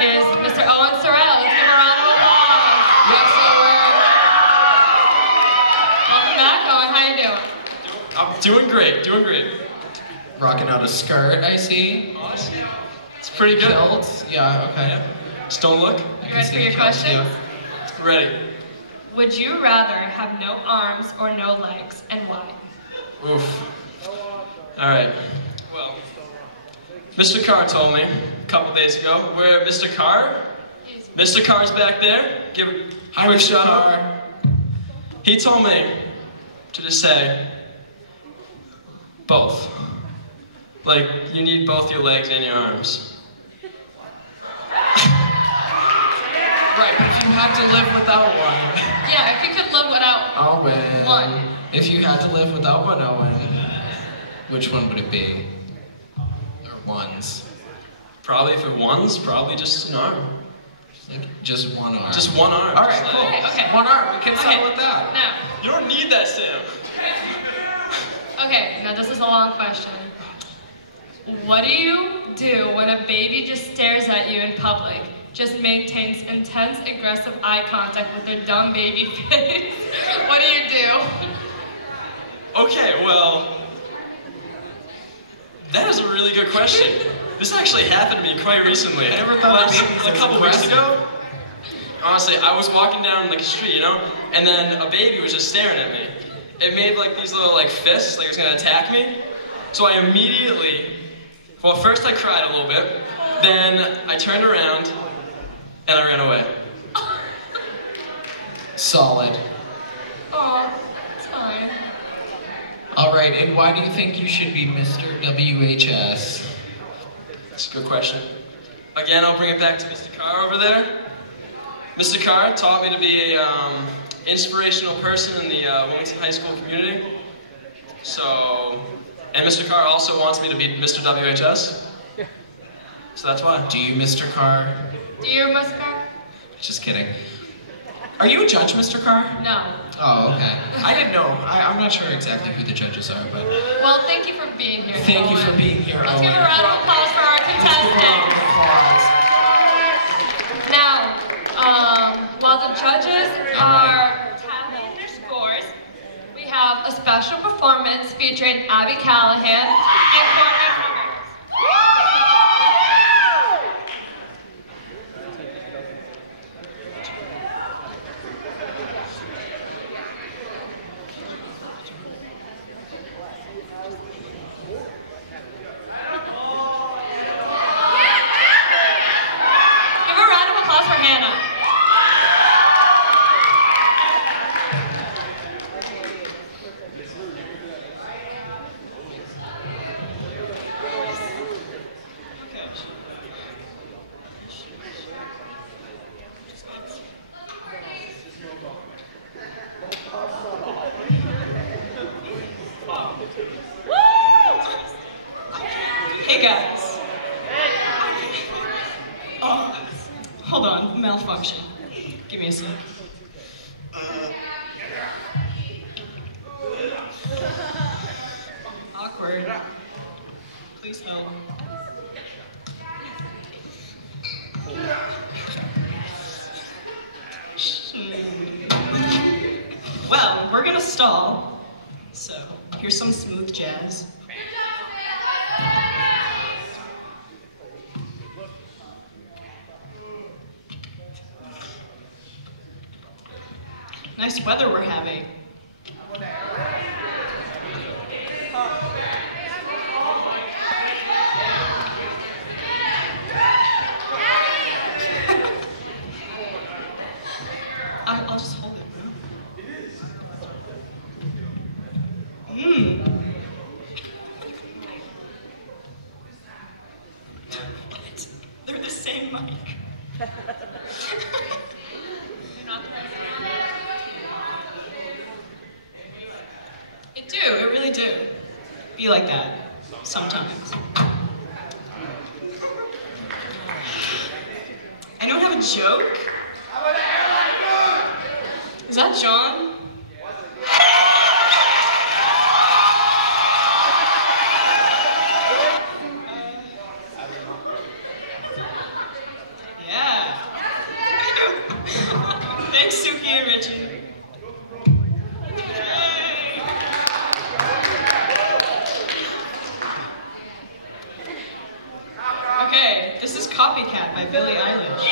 Is Mr. Owen Sorrell. Let's give a round of applause. Yes, Owen. Welcome back, Owen. How you doing? I'm doing great. Rocking out a skirt, I see. It's pretty good. Kilt. Yeah, okay. Just don't look. You ready for your questions? Ready. Would you rather have no arms or no legs, and why? Oof. All right. Well, Mr. Carr told me a couple days ago. Where Mr. Carr? Mr. Carr's back there. Give a Hi, quick Mr. shout out. Carr. He told me to just say both. Like, you need both your legs and your arms. Right, but if you had to live without one, Yeah, if you could live without Owen. one. If you had to live without one, Owen, which one would it be? Or ones? Probably if it one's, probably just an arm. Just one arm. Just one arm. All right, just cool. like- Okay. One arm. We can settle Okay. with that. Now, You don't need that, Sam. okay, now this is a long question. What do you do when a baby just stares at you in public, just maintains intense, aggressive eye contact with their dumb baby face? What do you do? Okay, well, that is a really good question. This actually happened to me quite recently. I never thought of babies a as couple weeks aggressive. ago. Honestly, I was walking down like a street, you know, and then a baby was just staring at me. It made like these little like fists, like it was gonna attack me. So I immediately, well, first I cried a little bit, then I turned around and I ran away. Solid. Aw, it's fine. All right, and why do you think you should be Mr. WHS? That's a good question. Again, I'll bring it back to Mr. Carr over there. Mr. Carr taught me to be a inspirational person in the Wilmington High School community. So, and Mr. Carr also wants me to be Mr. WHS. So that's why. Do you, Mr. Carr? Do you, Mr. Carr? Just kidding. Are you a judge, Mr. Carr? No. Oh, okay. I didn't know. I'm not sure exactly who the judges are, but... Well, thank you for being here. Thank you for Owen. being here, Let's Owen. give a round of applause for our Let's give a round of contestants. applause. Now, while the judges are tallying their scores, we have a special performance featuring Abby Callahan and Courtney Cummings. Give a round of applause for Hannah. Hey guys. Oh, hold on, malfunction. Give me a sec. Awkward. Please help. Well, we're gonna stall. So, here's some smooth jazz. Nice weather we're having. I'll just hold it. What? They're the same mic. It do, it really do. Be like that. Sometimes. I don't have a joke. Is that John? Yeah. Thanks, Suki and Richie. Okay, this is Copycat by Billie Eilish.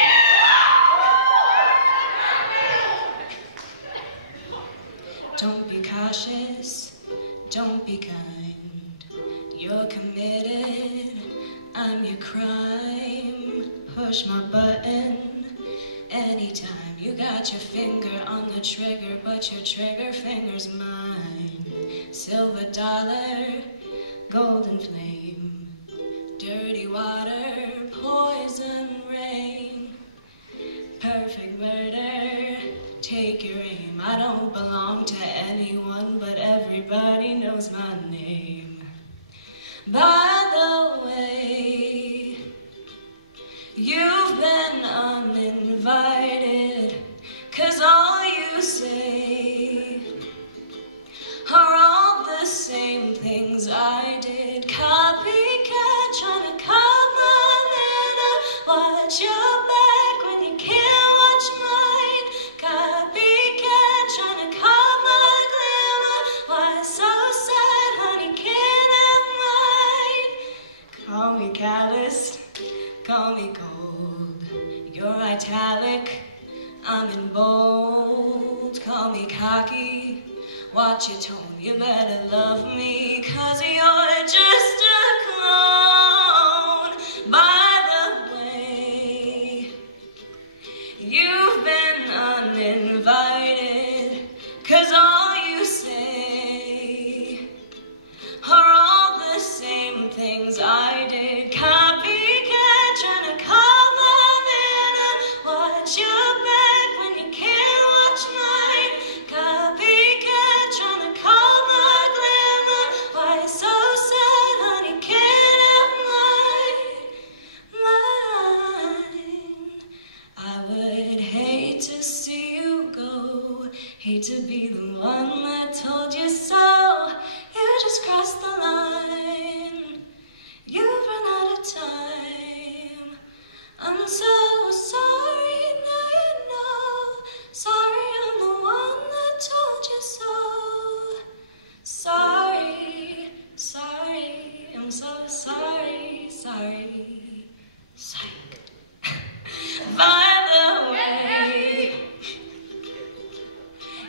Don't be cautious, don't be kind. You're committed, I'm your crime. Push my button anytime. You got your finger on the trigger, but your trigger finger's mine. Silver dollar, golden flame. Dirty water, poison rain. Perfect murder, take your aim. I don't belong to anyone, but everybody knows my name. By the way, you've been uninvited, 'cause all you say are all the same things I did. Copycat trying to copy You're italic, I'm in bold. Call me cocky, watch your tone. You better love me, 'cause you're just a clone. By the way, you've been uninvited, 'cause all you say are all the same things I did. Copycat, trying to call my manner. Watch your back when you can't watch mine. Copycat, trying to call my glamour. Why it's so sad, honey, can't have mine. I would hate to see you go. Hate to be the one that told you so. You just crossed the line. You've run out of time. I'm so sorry, now you know. Sorry, I'm the one that told you so. Sorry, sorry, I'm so sorry, sorry. Psych. By the way,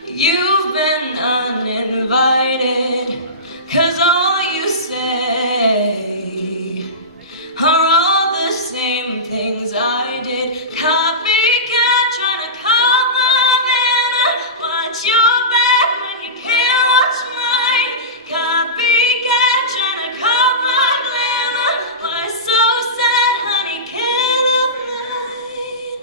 you've been uninvited, 'cause all you say are all the same things I did. Copycat, trying to call my manner. Watch your back when you can't watch mine. Copycat, trying to call my glamour. Why so sad, honey, can't have mine.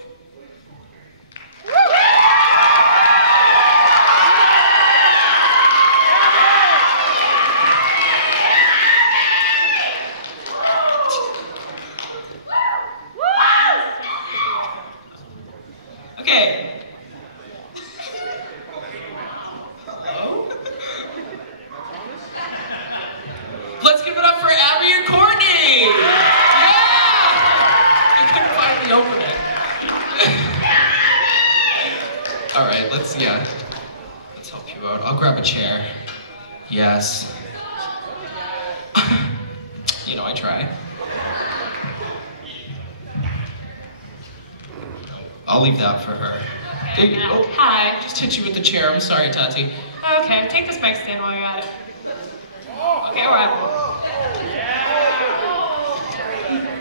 Okay. Let's give it up for Abby and Courtney! Yeah! I couldn't finally open it. Alright, let's help you out. I'll grab a chair. Yes. You know, I try. I'll leave that for her. Okay, hi. Just hit you with the chair. I'm sorry, Tati. Okay, take this mic stand while you're at it. Okay, all right.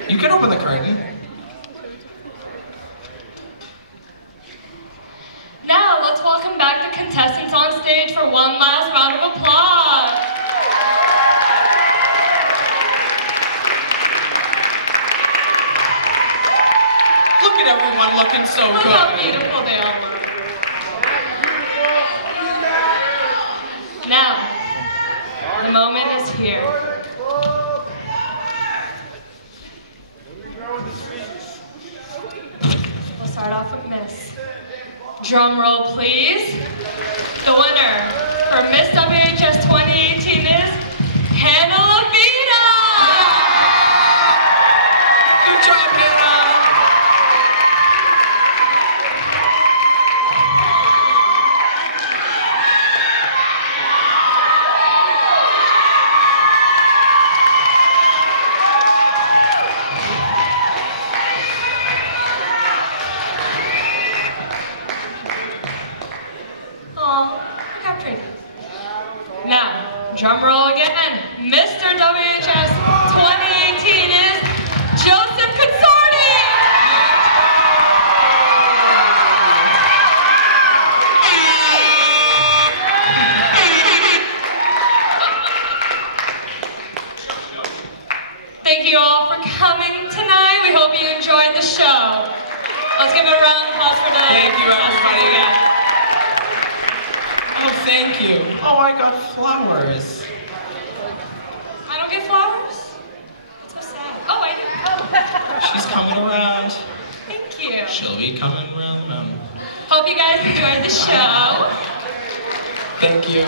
You can open the curtain. Now, let's welcome back the contestants on stage for one last round of applause. Look at everyone looking so Look good. how beautiful they all look. Now, the moment is here. We'll start off with Miss. Drum roll, please. The winner for Miss WHS 2018 is Hannah Levita. Good job, Hannah. Now, drum roll again. Mr. WHS 2018 is Joseph Consorti. Thank you all for coming tonight. We hope you enjoyed the show. Let's give it a round of applause for the Thank you, everybody. Oh, thank you. Oh, I got flowers. I don't get flowers? That's so sad. Oh, I do. She's coming around. Thank you. She'll be coming around the mountain. Hope you guys enjoyed the show. Thank you.